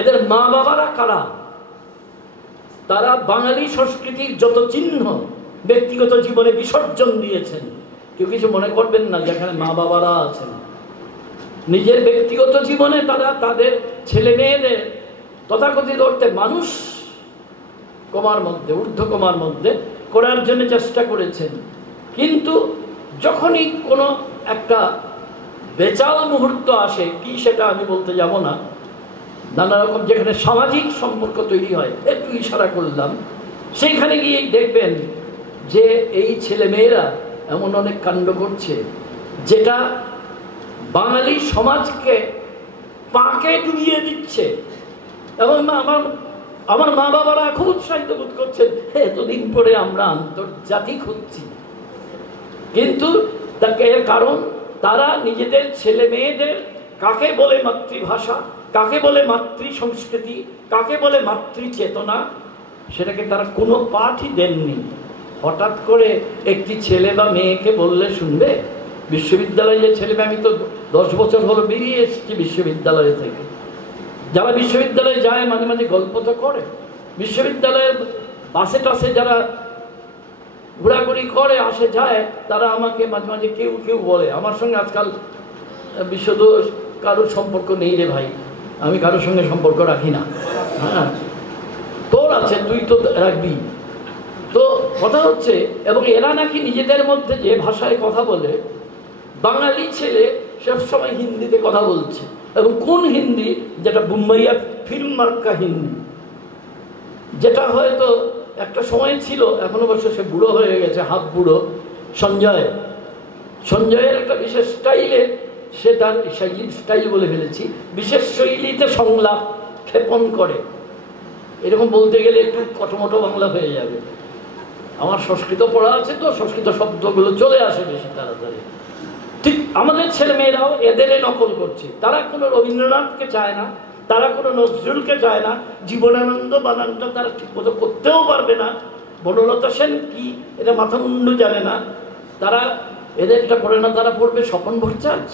এদের মা বাবারা কারা? তারা বাঙালি সংস্কৃতির যত চিহ্ন ব্যক্তিগত জীবনে বিসর্জন দিয়েছেন। কেউ কিছু মনে করবেন না, যেখানে মা বাবারা আছেন, নিজের ব্যক্তিগত জীবনে তারা তাদের ছেলে মেয়েদের তথাকথিত অর্থে মানুষ কমার মধ্যে, ঊর্ধ্বকমার মধ্যে করার জন্য চেষ্টা করেছেন। কিন্তু যখনই কোনো একটা বেচাল মুহূর্ত আসে, কি সেটা আমি বলতে যাব না, নানা রকম যেখানে সামাজিক সম্পর্ক তৈরি হয়, একটু ইশারা করলাম, সেইখানে গিয়েই দেখবেন যে এই ছেলে মেয়েরা এমন অনেক কাণ্ড করছে যেটা বাঙালি সমাজকে পাকে ডুবিয়ে দিচ্ছে। এবং আমার মা বাবারা খুব উৎসাহিত বোধ করছেন, এতদিন পরে আমরা আন্তর্জাতিক হচ্ছি। কিন্তু এর কারণ তারা নিজেদের ছেলে মেয়েদের কাকে বলে মাতৃভাষা, কাকে বলে মাতৃ সংস্কৃতি, কাকে বলে মাতৃ চেতনা, সেটাকে তারা কোনো পাঠই দেননি। হঠাৎ করে একটি ছেলে বা মেয়েকে বললে শুনবে? বিশ্ববিদ্যালয়ে যে ছেলে মেয়ে, আমি তো 10 বছর হলো বেরিয়ে এসেছি বিশ্ববিদ্যালয় থেকে। যারা বিশ্ববিদ্যালয়ে যায় মাঝে মাঝে গল্প তো করে, বিশ্ববিদ্যালয়ের বাসে টাসে যারা ঘোরাঘুরি করে আসে যায়, তারা আমাকে মাঝে মাঝে কেউ কেউ বলে, আমার সঙ্গে আজকাল বিশ্বদোষ কারোর সম্পর্ক নেই রে ভাই, আমি কারোর সঙ্গে সম্পর্ক রাখি না। হ্যাঁ, তোর আছে, তুই তো রাখবি। তো কথা হচ্ছে, এবং এরা নাকি নিজেদের মধ্যে যে ভাষায় কথা বলে, বাঙালি ছেলে সবসময় হিন্দিতে কথা বলছে, এবং কোন হিন্দি? যেটা বুম্বাইয়া ফিল্ম মার্কা হিন্দি, যেটা হয়তো একটা সময় ছিল, এখন অবশ্য সে বুড়ো হয়ে গেছে, হাফ বুড়ো, সঞ্জয়ের একটা বিশেষ স্টাইলে, সে তার স্টাইল বলে ফেলেছি, বিশেষ শৈলীতে সংলাপ ক্ষেপণ করে। এরকম বলতে গেলে একটু কটমটো বাংলা হয়ে যাবে। আমার সংস্কৃত পড়া আছে তো, সংস্কৃত শব্দগুলো চলে আসে বেশি তাড়াতাড়ি। ঠিক আমাদের ছেলে মেয়েরাও এদের নকল করছে। তারা কোনো রবীন্দ্রনাথকে চায় না, তারা কোনো নজরুলকে চায় না, জীবনানন্দ বানানটা তারা ঠিকমতো করতেও পারবে না, বনলতা সেন কি এটা মাথা মুন্ডু জানে না, তারা এদেরটা পড়ে না। তারা পড়বে স্বপন ভট্টাচার্য,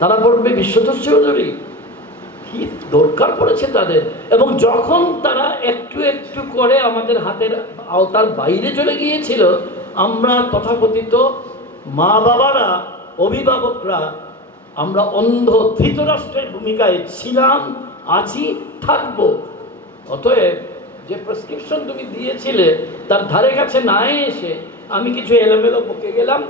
তারা পড়বে বিশ্বতোষ চৌধুরী, কি দরকার পড়েছে তাদের? এবং যখন তারা একটু একটু করে আমাদের হাতের আওতার বাইরে চলে গিয়েছিল, আমরা তথাকথিত মা বাবারা, অভিভাবকরা, আমরা অন্ধ ধৃতরাষ্ট্রের ভূমিকায় ছিলাম, আছি, থাকবো। অতএব যে প্রেসক্রিপশন তুমি দিয়েছিলে তার ধারে কাছে না এসে আমি কিছু এলোমেলো বকে গেলাম,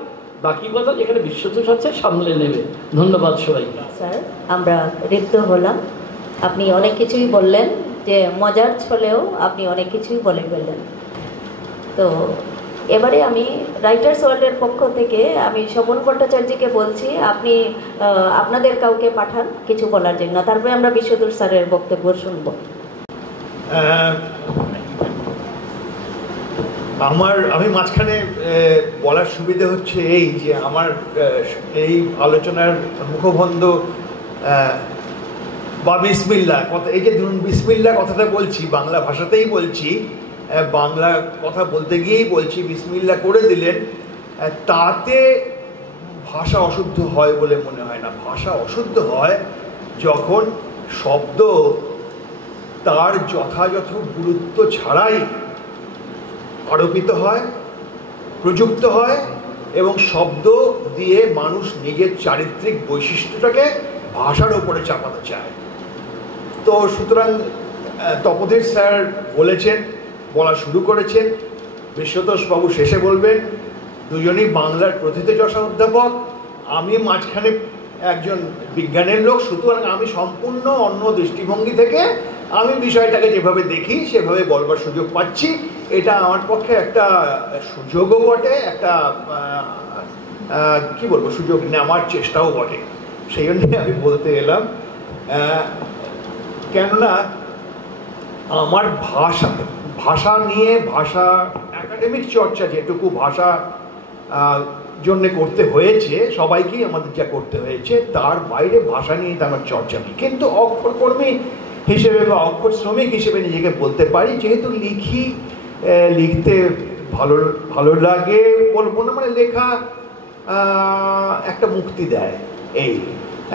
বাকি কথা যেখানে বিশ্বতোষ আছে সামলে নেবে। ধন্যবাদ সবাইকে। স্যার, আমরা ঋদ্ধ হলাম। আপনি অনেক কিছুই বললেন, যে মজার ছলেও আপনি অনেক কিছুই বলে ফেললেন। তো এবারে আমি রাইটার্স ওয়ার্ল্ডের পক্ষ থেকে আমি স্বপন ভট্টাচার্যকে বলছি, আপনি আপনাদের কাউকে পাঠান কিছু বলার জন্য, তারপরে আমরা বিশ্বদূর স্যারের বক্তব্য শুনব। আমি মাঝখানে বলার সুবিধা হচ্ছে এই যে আমার এই আলোচনার মুখবন্ধ বা বিসমিল্লাহ কথা, এই যে ধরুন বিসমিল্লাহ কথাটা বলছি, বাংলা ভাষাতেই বলছি, বাংলা কথা বলতে গিয়েই বলছি, বিসমিল্লাহ করে দিলেন, তাতে ভাষা অশুদ্ধ হয় বলে মনে হয় না। ভাষা অশুদ্ধ হয় যখন শব্দ তার যথাযথ গুরুত্ব ছাড়াই আরোপিত হয়, প্রযুক্ত হয় এবং শব্দ দিয়ে মানুষ নিজের চারিত্রিক বৈশিষ্ট্যটাকে ভাষার উপরে চাপাতে চায়। তো সুতরাং তপোধীর স্যার বলেছেন, বলা শুরু করেছেন, বিশ্বতোষবাবু শেষে বলবেন, দুজনই বাংলার প্রথিতযশা অধ্যাপক, আমি মাঝখানে একজন বিজ্ঞানের লোক, সুতরাং আমি সম্পূর্ণ অন্য দৃষ্টিভঙ্গি থেকে আমি বিষয়টাকে যেভাবে দেখি সেভাবে বলবার সুযোগ পাচ্ছি। এটা আমার পক্ষে একটা সুযোগও বটে, একটা কি বলবো, সুযোগ নেওয়ার চেষ্টাও বটে। সেই জন্য আমি বলতে এলাম, কেননা আমার ভাষা নিয়ে, ভাষা একাডেমিক চর্চা যেটুকু ভাষা জন্যে করতে হয়েছে, সবাইকেই আমাদের যা করতে হয়েছে, তার বাইরে ভাষা নিয়ে তো আমার চর্চা নেই। কিন্তু অক্ষরকর্মী হিসেবে বা অক্ষর শ্রমিক হিসেবে নিজেকে বলতে পারি, যেহেতু লিখি, লিখতে ভালো লাগে বলবো না, মানে লেখা একটা মুক্তি দেয়, এই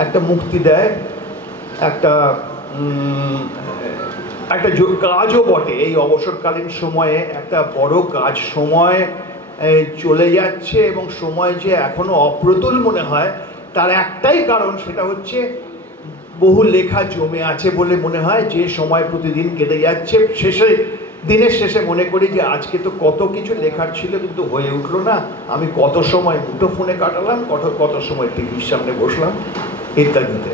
একটা মুক্তি দেয়, একটা কাজও বটে। এই অবসরকালীন সময়ে একটা বড় কাজ সময় চলে যাচ্ছে এবং সময় যে এখনো অপ্রতুল মনে হয়, তার একটাই কারণ, সেটা হচ্ছে বহু লেখা জমে আছে বলে মনে হয়। যে সময় প্রতিদিন কেটে যাচ্ছে, দিনের শেষে মনে করি যে আজকে তো কত কিছু লেখার ছিল কিন্তু হয়ে উঠলো না, আমি কত সময় মুঠো ফোনে কাটালাম, কত সময় টিভির সামনে বসলাম ইত্যাদিতে।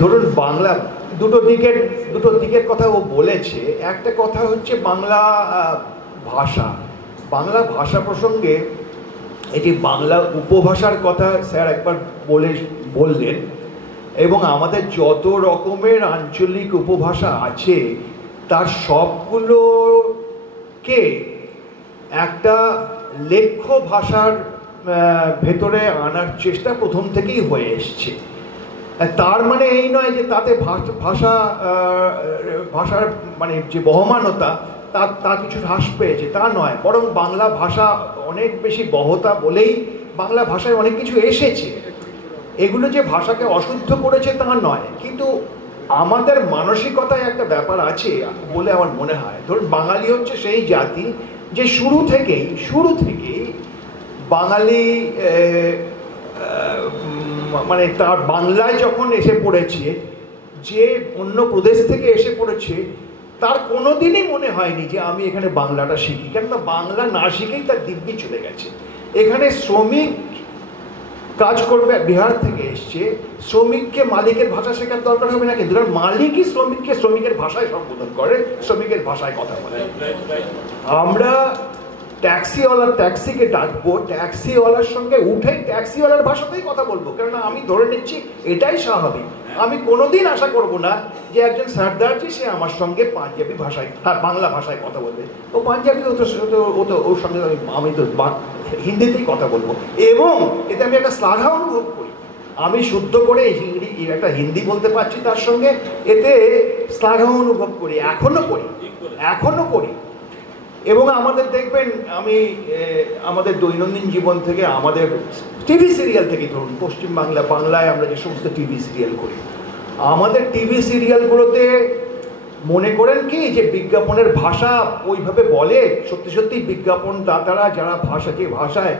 ধরুন বাংলা দুটো দিকের কথা ও বলেছে। একটা কথা হচ্ছে বাংলা ভাষা প্রসঙ্গে এই যে বাংলা উপভাষার কথা স্যার একবার বললেন, এবং আমাদের যত রকমের আঞ্চলিক উপভাষা আছে তার সবগুলোকে একটা লেখ্য ভাষার ভেতরে আনার চেষ্টা প্রথম থেকেই হয়ে এসছে। তার মানে এই নয় যে তাতে ভাষার মানে যে বহমানতা তা কিছু হ্রাস পেয়েছে, তা নয়, বরং বাংলা ভাষা অনেক বেশি বহতা বলেই বাংলা ভাষায় অনেক কিছু এসেছে। এগুলো যে ভাষাকে অশুদ্ধ করেছে তা নয়, কিন্তু আমাদের মানসিকতায় একটা ব্যাপার আছে বলে আমার মনে হয়। ধরুন বাঙালি হচ্ছে সেই জাতি যে শুরু থেকেই বাঙালি মানে তার বাংলায় যখন এসে পড়েছে, যে অন্য প্রদেশ থেকে এসে পড়েছে, তার কোনোদিনই মনে হয়নি যে আমি এখানে বাংলাটা শিখি, কেননা বাংলা না শিখেই তার দিব্যি চলে গেছে। এখানে শ্রমিক কাজ করবে, বিহার থেকে এসছে, শ্রমিককে মালিকের ভাষা শেখার দরকার হবে না, কিন্তু মালিকই শ্রমিককে শ্রমিকের ভাষায় সম্বোধন করে, শ্রমিকের ভাষায় কথা বলে। আমরা ট্যাক্সিকে ডাকবো, ট্যাক্সিওয়ালার সঙ্গে উঠেই ট্যাক্সিওয়ালার ভাষাতেই কথা বলবো, কেননা আমি ধরে নিচ্ছি এটাই স্বাভাবিক। আমি কোনোদিন আশা করব না যে একজন সর্দারজি সে আমার সঙ্গে পাঞ্জাবি ভাষায়, বাংলা ভাষায় কথা বলবে। ও পাঞ্জাবি ওর সঙ্গে আমি তো হিন্দিতেই কথা বলবো, এবং এতে আমি একটা শ্লাঘা অনুভব করি। আমি শুদ্ধ করে একটা হিন্দি বলতে পারছি তার সঙ্গে, এতে শ্লাঘা অনুভব করি, এখনো করি। এবং আমাদের দেখবেন, আমি আমাদের দৈনন্দিন জীবন থেকে, আমাদের টিভি সিরিয়াল থেকে, ধরুন বাংলায় আমরা যে সমস্ত টিভি সিরিয়াল করি, আমাদের টিভি সিরিয়ালগুলোতে মনে করেন কি যে বিজ্ঞাপনের ভাষা ওইভাবে বলে? সত্যি বিজ্ঞাপন দাতারা যারা যে ভাষায়,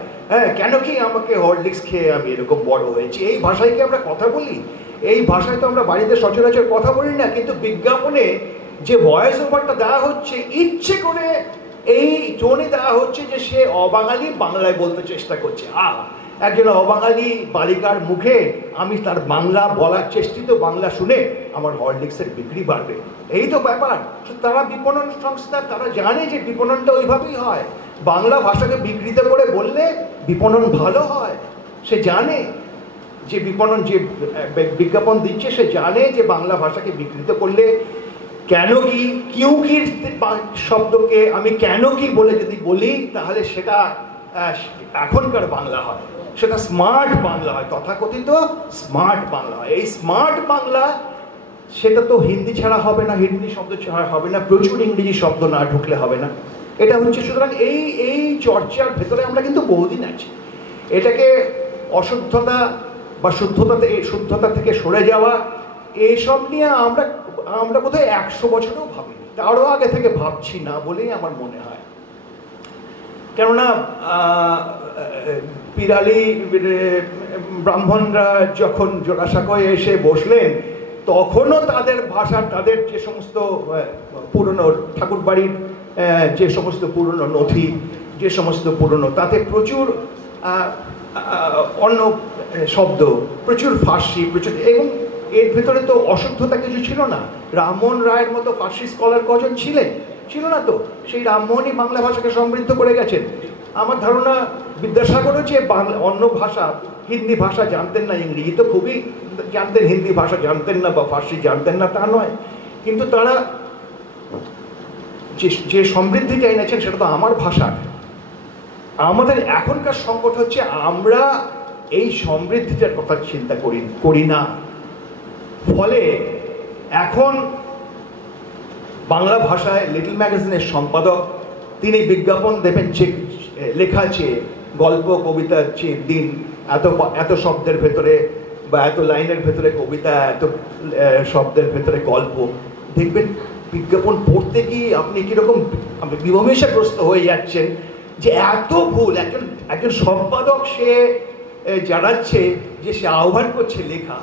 কেন কি আমাকে হরলিক্স খেয়ে আমি এরকম বড় হয়েছি, এই ভাষায় কি আমরা কথা বলি? এই ভাষায় তো আমরা বাড়িতে সচরাচর কথা বলি না, কিন্তু বিজ্ঞাপনে যে ভয়েস ওভারটা দেওয়া হচ্ছে, ইচ্ছে করে এই টোনে দেওয়া হচ্ছে যে সে অবাঙালি বাংলায় বলতে চেষ্টা করছে। একজন অবাঙালি বালিকার মুখে আমি তার বাংলা বলার চেষ্টিত বাংলা শুনে আমার হরলিক্সের বিক্রি বাড়বে, এই তো ব্যাপার। তারা বিপণন সংস্থা, তারা জানে যে বিপণনটা ওইভাবেই হয়। বাংলা ভাষাকে বিকৃত করে বললে বিপণন ভালো হয়। সে জানে যে বিপণন, যে বিজ্ঞাপন দিচ্ছে, সে জানে যে বাংলা ভাষাকে বিকৃত করলে কেন কি, কিউ কি শব্দকে আমি কেন কি বলে যদি বলি, তাহলে সেটা এখনকার বাংলা হয়, সেটা স্মার্ট বাংলা হয়, তথাকথিত স্মার্ট বাংলা হয়। এই স্মার্ট বাংলা সেটা তো হিন্দি ছাড়া হবে না, হিন্দি শব্দ ছাড়া হবে না, প্রচুর ইংরেজি শব্দ না ঢুকলে হবে না। এটা হচ্ছে, সুতরাং এই চর্চার ভেতরে আমরা কিন্তু বহুদিন আছি। এটাকে অশুদ্ধতা বা শুদ্ধতা থেকে সরে যাওয়া, এইসব নিয়ে আমরা বোধহয় 100 বছরেও ভাবিনি, তারও আগে থেকে ভাবছি না বলেই আমার মনে হয়। কেননা পিরালি ব্রাহ্মণরা যখন জোড়াসাঁকোয় এসে বসলেন, তখনও তাদের ভাষা, তাদের যে সমস্ত পুরনো ঠাকুরবাড়ির যে সমস্ত পুরনো নথি, যে সমস্ত পুরনো, তাতে প্রচুর অন্য শব্দ, প্রচুর ফার্সি, প্রচুর, এবং এর ভেতরে তো অশুদ্ধতা কিছু ছিল না। রামমোহন রায়ের মতো ফার্সি স্কলার কজন ছিলেন? ছিল না তো। সেই রামমোহনই বাংলা ভাষাকে সমৃদ্ধ করে গেছেন। আমার ধারণা বিদ্যাসাগরও যে অন্য ভাষা, হিন্দি ভাষা জানতেন না, ইংরেজি তো খুবই জানতেন, হিন্দি ভাষা জানতেন না বা ফার্সি জানতেন না তা নয়, কিন্তু তারা যে সমৃদ্ধিটা এনেছেন সেটা তো আমার ভাষার। আমাদের এখনকার সংকট হচ্ছে আমরা এই সমৃদ্ধিটার কথা চিন্তা করি না। ফলে এখন বাংলা ভাষায় লিটল ম্যাগাজিনের সম্পাদক, তিনি বিজ্ঞাপন দেবেন লেখা চেয়ে, গল্প কবিতার চেয়ে দিন এত শব্দের ভেতরে বা এত লাইনের ভেতরে কবিতা, এত শব্দের ভেতরে গল্প, দেখবেন বিজ্ঞাপন পড়তে গিয়ে আপনি কিরকম বিভীষিকাগ্রস্ত হয়ে যাচ্ছেন যে এত ভুল। একজন সম্পাদক সে জানাচ্ছে যে সে আহ্বান করছে লেখা,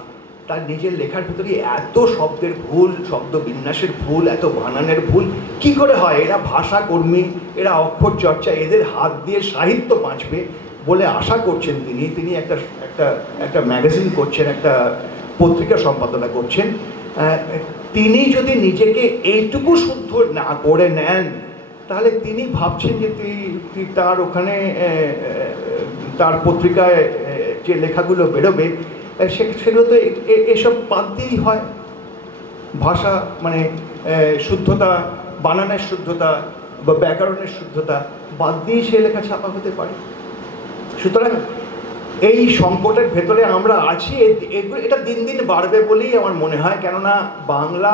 তার নিজের লেখার ভিতরে এত শব্দের ভুল, শব্দ বিন্যাসের ভুল, এত বানানের ভুল কি করে হয়? এরা ভাষা কর্মী, এরা অক্ষর চর্চা, এদের হাত দিয়ে সাহিত্য বাঁচবে বলে আশা করছেন তিনি একটা ম্যাগাজিন করছেন, একটা পত্রিকা সম্পাদনা করছেন। তিনি যদি নিজেকে এইটুকু শুদ্ধ না করে নেন, তাহলে তিনি ভাবছেন যে তার ওখানে তার পত্রিকায় যে লেখাগুলো বেরোবে সেগুলো তো এসব বাদ দিয়েই হয়। ভাষা মানে শুদ্ধতা, বানানের শুদ্ধতা বা ব্যাকরণের শুদ্ধতা বাদ দিয়ে সে লেখা ছাপা হতে পারে। সুতরাং এই সংকটের ভেতরে আমরা আছি, এটা দিন দিন বাড়বে বলেই আমার মনে হয়। কেননা বাংলা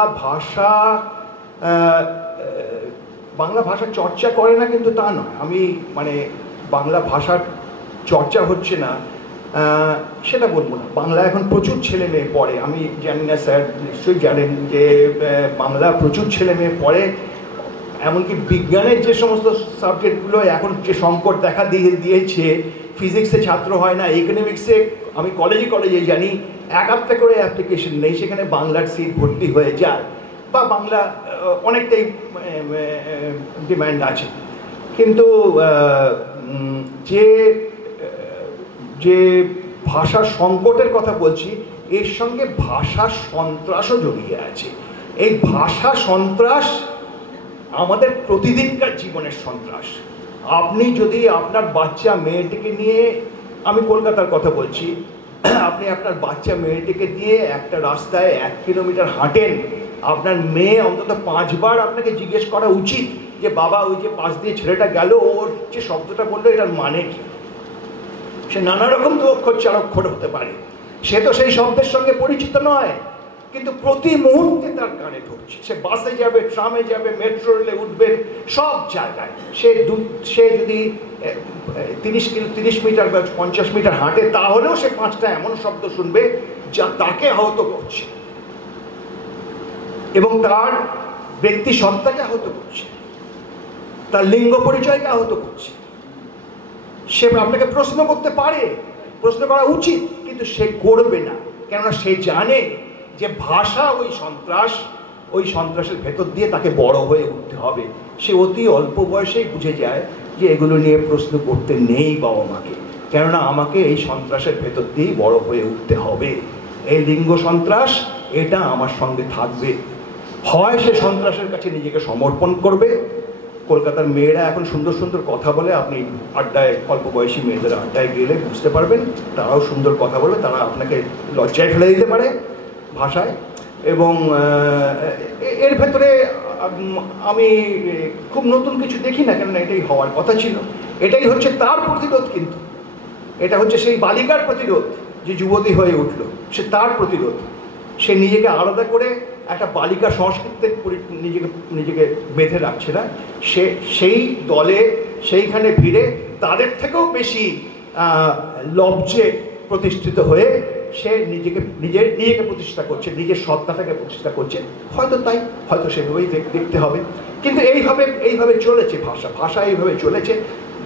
ভাষা চর্চা করে না কিন্তু তা নয়, আমি মানে বাংলা ভাষার চর্চা হচ্ছে না সেটা বলবো না। বাংলা এখন প্রচুর ছেলে মেয়ে পড়ে, আমি জানি না স্যার নিশ্চয়ই জানেন যে বাংলা প্রচুর ছেলে মেয়ে পড়ে। এমনকি বিজ্ঞানের যে সমস্ত সাবজেক্টগুলো এখন যে সংকট দেখা দিয়েছে, ফিজিক্সে ছাত্র হয় না, ইকোনমিক্সে আমি কলেজে জানি এক আধটা করে অ্যাপ্লিকেশন নেই, সেখানে বাংলার সিট ভর্তি হয়ে যায় বা বাংলা অনেকটাই ডিম্যান্ড আছে। কিন্তু যে ভাষা সংকটের কথা বলছি, এর সঙ্গে ভাষা সন্ত্রাসও জড়িয়ে আছে। এই ভাষা সন্ত্রাস আমাদের প্রতিদিনকার জীবনের সন্ত্রাস। আপনি যদি আপনার বাচ্চা মেয়েটিকে নিয়ে, আমি কলকাতার কথা বলছি, আপনি আপনার বাচ্চা মেয়েটিকে দিয়ে একটা রাস্তায় 1 কিলোমিটার হাঁটেন, আপনার মেয়ে অন্তত 5 বার আপনাকে জিজ্ঞেস করা উচিত যে বাবা ওই যে পাশ দিয়ে ছেলেটা গেল, ওর যে শব্দটা বললো এটার মানে কি? সে নানা রকম তো অক্ষর হতে পারে, সে তো সেই শব্দের সঙ্গে পরিচিত নয়, কিন্তু প্রতি মুহূর্তে তার কানে ঢুকছে। সে বাসে যাবে, ট্রামে যাবে, মেট্রো রেলে উঠবে, সব জায়গায় সে যদি 30 মিটার বা 50 মিটার হাঁটে, তাহলেও সে 5টা এমন শব্দ শুনবে যা তাকে আহত করছে এবং তার ব্যক্তি সত্তাকে আহত করছে, তার লিঙ্গ পরিচয়কে আহত করছে। সে আপনাকে প্রশ্ন করতে পারে, প্রশ্ন করা উচিত, কিন্তু সে করবে না, কেননা সে জানে যে ভাষা ওই সন্ত্রাসের ভেতর দিয়ে তাকে বড় হয়ে উঠতে হবে। সে অতি অল্প বয়সেই বুঝে যায় যে এগুলো নিয়ে প্রশ্ন করতে নেই বাবা মাকে, কেননা আমাকে এই সন্ত্রাসের ভেতর দিয়েই বড় হয়ে উঠতে হবে। এই লিঙ্গ সন্ত্রাস এটা আমার সঙ্গে থাকবে। হয় সে সন্ত্রাসের কাছে নিজেকে সমর্পণ করবে, কলকাতার মেয়েরা এখন সুন্দর সুন্দর কথা বলে, আপনি আড্ডায় অল্প বয়সী মেয়েদের আড্ডায় গেলে বুঝতে পারবেন, তারাও সুন্দর কথা বলে, তারা আপনাকে লজ্জায় ফেলে দিতে পারে ভাষায়। এবং এর ভেতরে আমি খুব নতুন কিছু দেখি না, কেননা এটাই হওয়ার কথা ছিল। এটাই হচ্ছে তার প্রতিরোধ, কিন্তু এটা হচ্ছে সেই বালিকার প্রতিরোধ যে যুবতী হয়ে উঠল, সে তার প্রতিরোধ। সে নিজেকে আলাদা করে একটা বালিকা সংস্কৃতিতে নিজেকে বেঁধে রাখছে না, সে সেই দলে সেইখানে ভিড়ে তাদের থেকেও বেশি লজ্জে প্রতিষ্ঠিত হয়ে সে নিজেকে প্রতিষ্ঠা করছে, নিজের সত্তাটাকে প্রতিষ্ঠা করছে। হয়তো তাই, হয়তো সেভাবেই দেখতে হবে। কিন্তু এইভাবে চলেছে ভাষা এইভাবে চলেছে।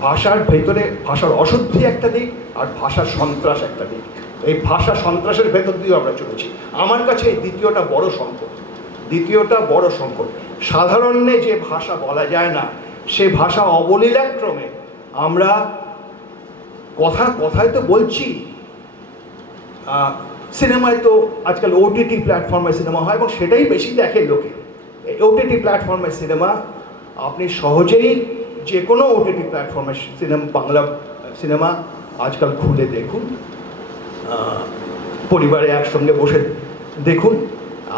ভাষার ভেতরে ভাষার অশুদ্ধি একটা দিক, আর ভাষার সন্ত্রাস একটা দিক। এই ভাষা সন্ত্রাসের ভেতর দিয়েও আমরা চলেছি। আমার কাছে এই দ্বিতীয়টা বড় সংকট। সাধারণে যে ভাষা বলা যায় না, সে ভাষা অবলীলাক্রমে আমরা কথায় তো বলছি। সিনেমায় তো আজকাল OTT প্ল্যাটফর্মে সিনেমা হয় এবং সেটাই বেশি দেখে লোকে। OTT প্ল্যাটফর্মের সিনেমা আপনি সহজেই যে কোনো OTT প্ল্যাটফর্মের বাংলা সিনেমা আজকাল খুলে দেখুন, পরিবারে একসঙ্গে বসে দেখুন।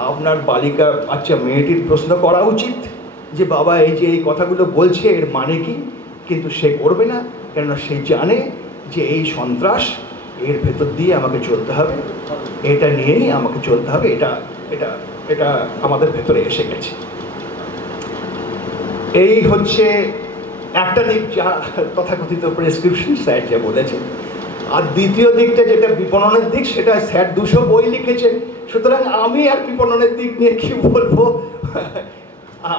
আপনার বালিকা বাচ্চা মেয়েটির প্রশ্ন করা উচিত যে বাবা এই যে এই কথাগুলো বলছে এর মানে কি, কিন্তু সে করবে না, কেননা সে জানে যে এই সন্ত্রাস, এর ভেতর দিয়ে আমাকে চলতে হবে, এটা নিয়েই আমাকে চলতে হবে, এটা আমাদের ভেতরে এসে গেছে। এই হচ্ছে একটা দিক, যা তথাকথিত প্রেসক্রিপশন স্যার যা বলেছে। আর দ্বিতীয় দিকটা যেটা বিপণনের দিক, সেটা স্যার 200 বই লিখেছেন, সুতরাং আমি আর বিপণনের দিক নিয়ে কি বলবো।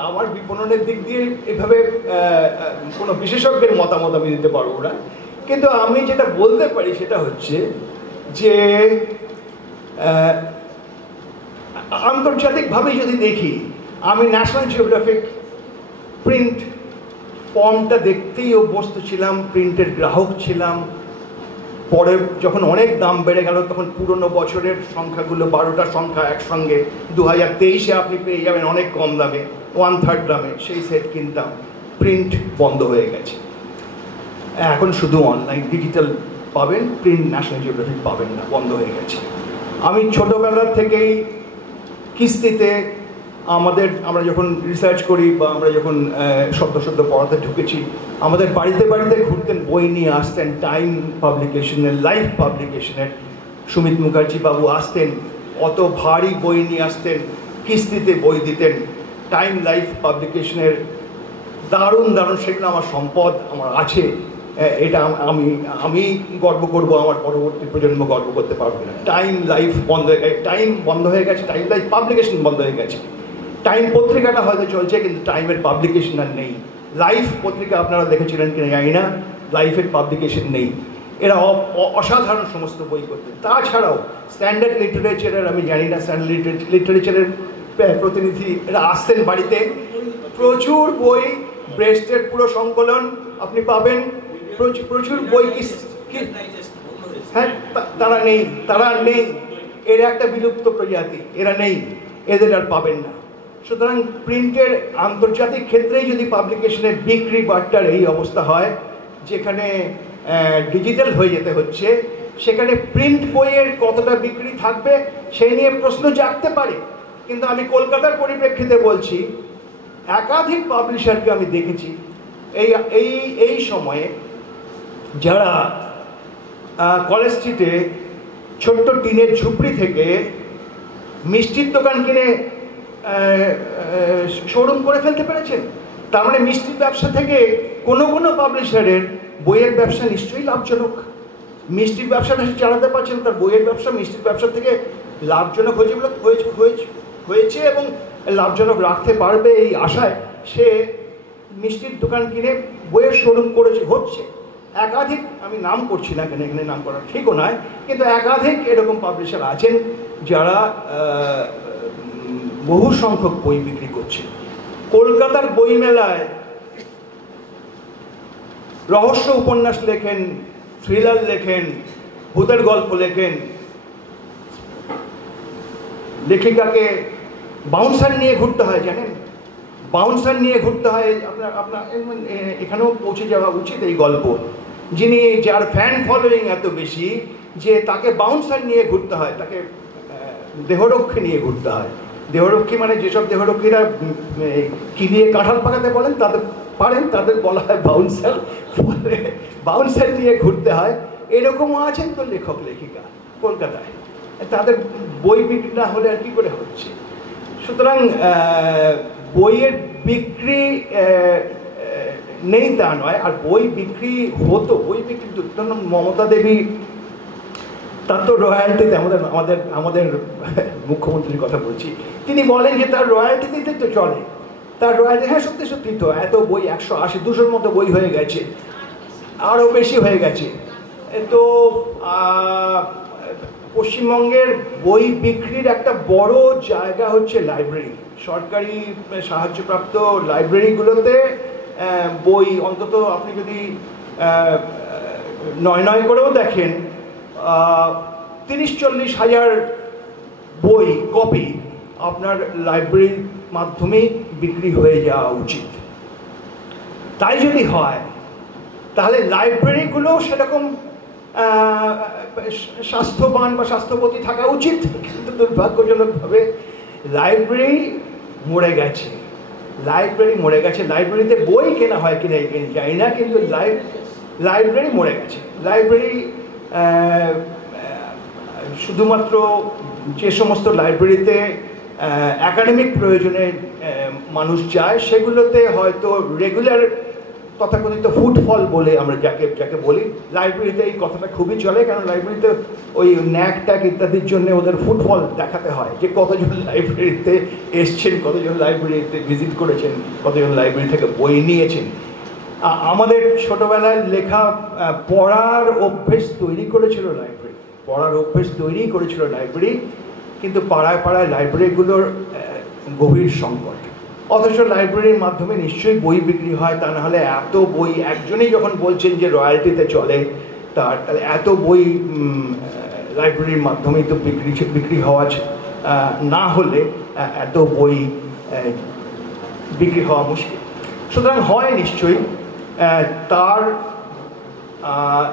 আমার বিপণনের দিক দিয়ে এভাবে কোনো বিশেষজ্ঞের মতামত আমি দিতে পারবো না। কিন্তু আমি যেটা বলতে পারি সেটা হচ্ছে যে আন্তর্জাতিকভাবে যদি দেখি, আমি ন্যাশনাল জিওগ্রাফিক প্রিন্ট ফর্মটা দেখতেই অভ্যস্ত ছিলাম, প্রিন্টের গ্রাহক ছিলাম। পরে যখন অনেক দাম বেড়ে গেল, তখন পুরনো বছরের সংখ্যাগুলো 12টা সংখ্যা একসঙ্গে 2023-এ আপনি পেয়ে যাবেন অনেক কম দামে, 1/3 দামে, সেই সেট কিনতাম। প্রিন্ট বন্ধ হয়ে গেছে, এখন শুধু অনলাইন ডিজিটাল পাবেন, প্রিন্ট ন্যাশনাল জিওগ্রাফিক পাবেন না, বন্ধ হয়ে গেছে। আমি ছোটোবেলার থেকেই কিস্তিতে আমরা যখন রিসার্চ করি বা আমরা যখন সদ্য পড়াতে ঢুকেছি, আমাদের বাড়িতে ঘুরতেন, বই নিয়ে আসতেন। টাইম পাবলিকেশনের, লাইফ পাবলিকেশনের সুমিত মুখার্জি বাবু আসতেন, অত ভারী বই নিয়ে আসতেন, কিস্তিতে বই দিতেন। টাইম লাইফ পাবলিকেশনের দারুণ সেগুলো আমার সম্পদ, আমার আছে। এটা আমি গর্ব করব, আমার পরবর্তী প্রজন্ম গর্ব করতে পারবে না। টাইম লাইফ বন্ধ হয়ে গেছে, টাইম লাইফ পাবলিকেশন বন্ধ হয়ে গেছে। টাইম পত্রিকাটা হয়তো চলছে, কিন্তু টাইমের পাবলিকেশন আর নেই। লাইফ পত্রিকা আপনারা দেখেছিলেন কিনা জানি না, লাইফের পাবলিকেশন নেই। এরা অসাধারণ সমস্ত বই করতেন। তাছাড়াও স্ট্যান্ডার্ড লিটারেচারের, আমি জানি না স্ট্যান্ডার্ড লিটারেচারের প্রতিনিধি এরা আসতেন বাড়িতে, প্রচুর বই, ব্রেস্টের পুরো সংকলন আপনি পাবেন, প্রচুর বই। হ্যাঁ, তারা নেই, এরা একটা বিলুপ্ত প্রজাতি, এরা নেই, এদের আর পাবেন না। সুতরাং প্রিন্টের আন্তর্জাতিক ক্ষেত্রেই যদি পাবলিকেশনের বিক্রি বাট্টার এই অবস্থা হয়, যেখানে ডিজিটাল হয়ে যেতে হচ্ছে, সেখানে প্রিন্ট বইয়ের কতটা বিক্রি থাকবে সেই নিয়ে প্রশ্ন জাগতে পারে। কিন্তু আমি কলকাতার পরিপ্রেক্ষিতে বলছি, একাধিক পাবলিশারকে আমি দেখেছি এই সময়ে, যারা কলেজ স্ট্রিটে ছোট্ট টিনের ঝুপড়ি থেকে মিষ্টির দোকান কিনে শোরুম করে ফেলতে পেরেছেন। তার মানে মিষ্টির ব্যবসা থেকে কোনো পাবলিশারের বইয়ের ব্যবসা নিশ্চয়ই লাভজনক। মিষ্টির ব্যবসাটা চালাতে পারছেন, তার বইয়ের ব্যবসা মিষ্টির ব্যবসা থেকে লাভজনক হয়েছে এবং লাভজনক রাখতে পারবে এই আশায় সে মিষ্টির দোকান কিনে বইয়ের শোরুম হচ্ছে। একাধিক, আমি নাম করছি না, এখানে নাম করা ঠিকও নয়, কিন্তু একাধিক এরকম পাবলিশার আছেন যারা বহু সংখ্যক বই বিক্রি করছে। কলকাতার বইমেলায় রহস্য উপন্যাস লেখেন, থ্রিলার লেখেন, ভূতের গল্প লেখেন, লেখিকাকে বাউন্সার নিয়ে ঘুরতে হয়, জানেন? বাউন্সার নিয়ে ঘুরতে হয়। আপনার আপনার এখানেও পৌঁছে যাওয়া উচিত এই গল্প, যার ফ্যান ফলোয়িং এত বেশি যে তাকে বাউন্সার নিয়ে ঘুরতে হয়, তাকে দেহরক্ষী নিয়ে ঘুরতে হয়। দেহরক্ষী মানে যেসব দেহরক্ষীরা কিলিয়ে কাঁঠাল পাকাতে বলেন তাদের বলা হয় বাউন্সার। ফলে বাউন্সার নিয়ে ঘুরতে হয়। এরকমও আছেন তো লেখক লেখিকা কলকাতায়, তাদের বই বিক্রি না হলে আর কি করে হচ্ছে। সুতরাং বইয়ের বিক্রি নেই তা নয়, আর বই বিক্রি হতো, বই বিক্রি ধরুন মমতা দেবী, তার তো রয়্যালটিতে আমাদের মুখ্যমন্ত্রীর কথা বলছি, তিনি বলেন যে তার রয়্যালটিতে তো চলে, তার রয়্যালটি, হ্যাঁ সত্যি সত্যি তো এত বই 180-200 মতো বই হয়ে গেছে, আরও বেশি হয়ে গেছে। তো পশ্চিমবঙ্গের বই বিক্রির একটা বড় জায়গা হচ্ছে লাইব্রেরি। সরকারি সাহায্যপ্রাপ্ত লাইব্রেরিগুলোতে বই অন্তত আপনি যদি নয় করেও দেখেন 30-40 হাজার বই কপি আপনার লাইব্রেরির মাধ্যমেই বিক্রি হয়ে যাওয়া উচিত। তাই যদি হয় তাহলে লাইব্রেরিগুলো সেরকম স্বাস্থ্যবান বা স্বাস্থ্যবতী থাকা উচিত, কিন্তু দুর্ভাগ্যজনকভাবে লাইব্রেরি মরে গেছে। লাইব্রেরিতে বই কেনা হয় কিনা জানি না, কিন্তু লাইব্রেরি মরে গেছে। লাইব্রেরি শুধুমাত্র যে সমস্ত লাইব্রেরিতে একাডেমিক প্রয়োজনে মানুষ যায় সেগুলোতে হয়তো রেগুলার তথাকথিত ফুটফল বলে আমরা যাকে বলি, লাইব্রেরিতে এই কথাটা খুবই চলে, কারণ লাইব্রেরিতে ওই ন্যাক ট্যাক ইত্যাদির জন্য ওদের ফুটফল দেখাতে হয় যে কতজন লাইব্রেরিতে এসছেন, কতজন লাইব্রেরিতে ভিজিট করেছেন, কতজন লাইব্রেরি থেকে বই নিয়েছেন। আমাদের ছোটবেলায় লেখা পড়ার অভ্যেস তৈরি করেছিল লাইব্রেরি, কিন্তু পাড়ায় লাইব্রেরিগুলোর গভীর সংকট। অথচ লাইব্রেরির মাধ্যমে নিশ্চয়ই বই বিক্রি হয়, তা না হলে এত বই, একজনই যখন বলছেন যে রয়্যালটিতে চলে, তাহলে এত বই লাইব্রেরির মাধ্যমেই তো বিক্রি হওয়া না হলে এত বই বিক্রি হওয়া মুশকিল। সুতরাং হয় নিশ্চয়ই,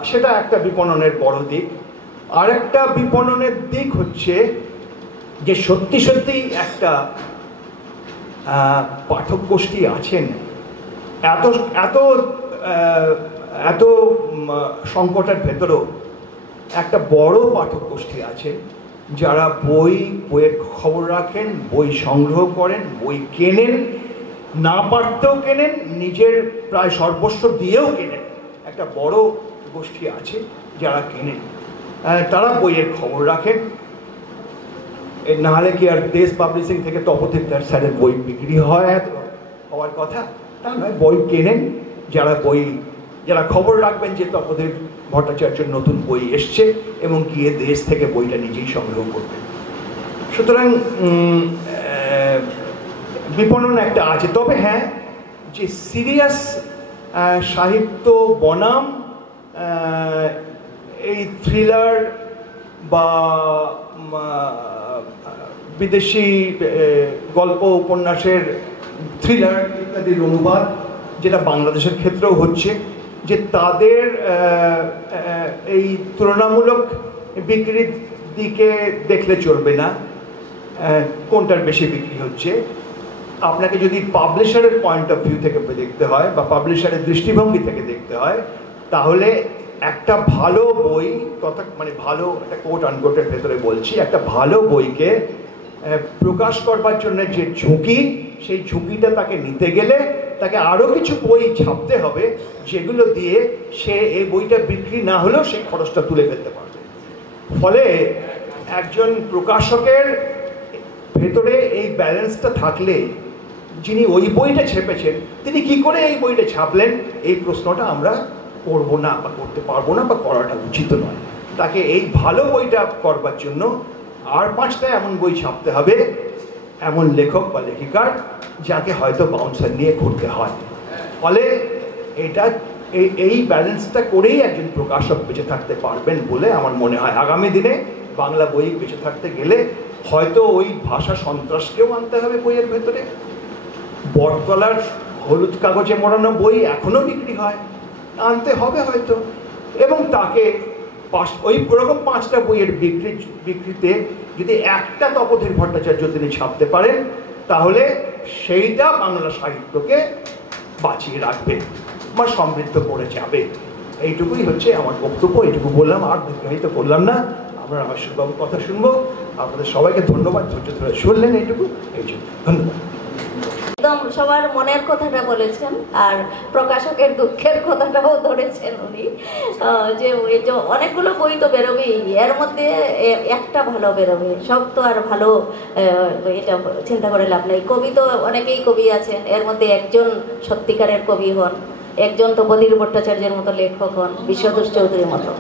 সেটা একটা বিপণনের বড় দিক। আর একটা বিপণনের দিক হচ্ছে যে সত্যি একটা পাঠক গোষ্ঠী আছেন, এত সংকটের ভেতরেও একটা বড় পাঠক গোষ্ঠী আছে যারা বইয়ের খবর রাখেন, বই সংগ্রহ করেন, বই কেনেন, না পারতেও কেনেন, নিজের প্রায় সর্বস্ব দিয়েও কেনেন। একটা বড় গোষ্ঠী আছে যারা কেনেন, তারা বইয়ের খবর রাখেন। নাহলে কি আর দেশ পাবলিশিং থেকে তপোধর স্যারের বই বিক্রি হওয়ার কথা? তা নয়, বই কেনেন যারা খবর রাখবেন যে তপোধর ভট্টাচার্যের নতুন বই এসছে, এবং গিয়ে দেশ থেকে বইটা নিজেই সংগ্রহ করবেন। সুতরাং বিপণন একটা আছে। তবে হ্যাঁ, যে সিরিয়াস সাহিত্য বনাম এই থ্রিলার বা বিদেশি গল্প উপন্যাসের থ্রিলার ইত্যাদির অনুবাদ, যেটা বাংলাদেশের ক্ষেত্রেও হচ্ছে, যে তাদের এই তুলনামূলক বিক্রির দিকে দেখলে চলবে না কোনটার বেশি বিক্রি হচ্ছে। আপনাকে যদি পাবলিশারের পয়েন্ট অফ ভিউ থেকে দেখতে হয় বা পাবলিশারের দৃষ্টিভঙ্গি থেকে দেখতে হয়, তাহলে একটা ভালো বই, মানে ভালো একটা কোট আনকোটের ভেতরে বলছি, একটা ভালো বইকে প্রকাশ করবার জন্য যে ঝুঁকি, সেই ঝুঁকিটা তাকে নিতে গেলে তাকে আরও কিছু বই ছাপতে হবে, যেগুলো দিয়ে সে এই বইটা বিক্রি না হলেও সেই খরচটা তুলে ফেলতে পারবে। ফলে একজন প্রকাশকের ভেতরে এই ব্যালেন্সটা থাকলে, যিনি ওই বইটা ছেপেছেন তিনি কি করে এই বইটা ছাপলেন, এই প্রশ্নটা আমরা করবো না বা করতে পারবো না বা করাটা উচিত নয়। তাকে এই ভালো বইটা করবার জন্য আর 5টা এমন বই ছাপতে হবে, এমন লেখক বা লেখিকার যাকে হয়তো বাউন্সার নিয়ে ঘুরতে হয়। ফলে এই ব্যালেন্সটা করেই একজন প্রকাশক বেঁচে থাকতে পারবেন বলে আমার মনে হয়। আগামী দিনে বাংলা বই বেঁচে থাকতে গেলে হয়তো ওই ভাষা সন্ত্রাসকেও আনতে হবে বইয়ের ভেতরে, বটতলার হলুদ কাগজে মোড়ানো বই এখনো বিক্রি হয়, আনতে হবে হয়তো। এবং তাকে ওই ওরকম 5টা বইয়ের বিক্রিতে যদি একটা তপোধীর ভট্টাচার্য তিনি ছাপতে পারেন, তাহলে সেইটা বাংলা সাহিত্যকে বাঁচিয়ে রাখবে বা সমৃদ্ধ করে যাবে। এইটুকুই হচ্ছে আমার বক্তব্য, এইটুকু বললাম, আর দীর্ঘায়িত করলাম না। আমরা রামেশ্বরবাবুর কথা শুনবো। আপনাদের সবাইকে ধন্যবাদ, ধৈর্য ধরে শুনলেন। এইটুকু, এই জন্য ধন্যবাদ। একদম সবার মনের কথাটা বলেছেন, আর প্রকাশকের দুঃখের কথাটাও ধরেছেন উনি। যে অনেকগুলো বই তো বেরোবেই, এর মধ্যে একটা ভালো বেরোবে, সব তো আর ভালো এটা চিন্তা করে লাভ নেই। কবি তো অনেকেই কবি আছেন, এর মধ্যে একজন সত্যিকারের কবি হন, একজন তো বদির ভট্টাচার্যের মতো লেখক হন, বিশ্বদোষ চৌধুরীর মতো।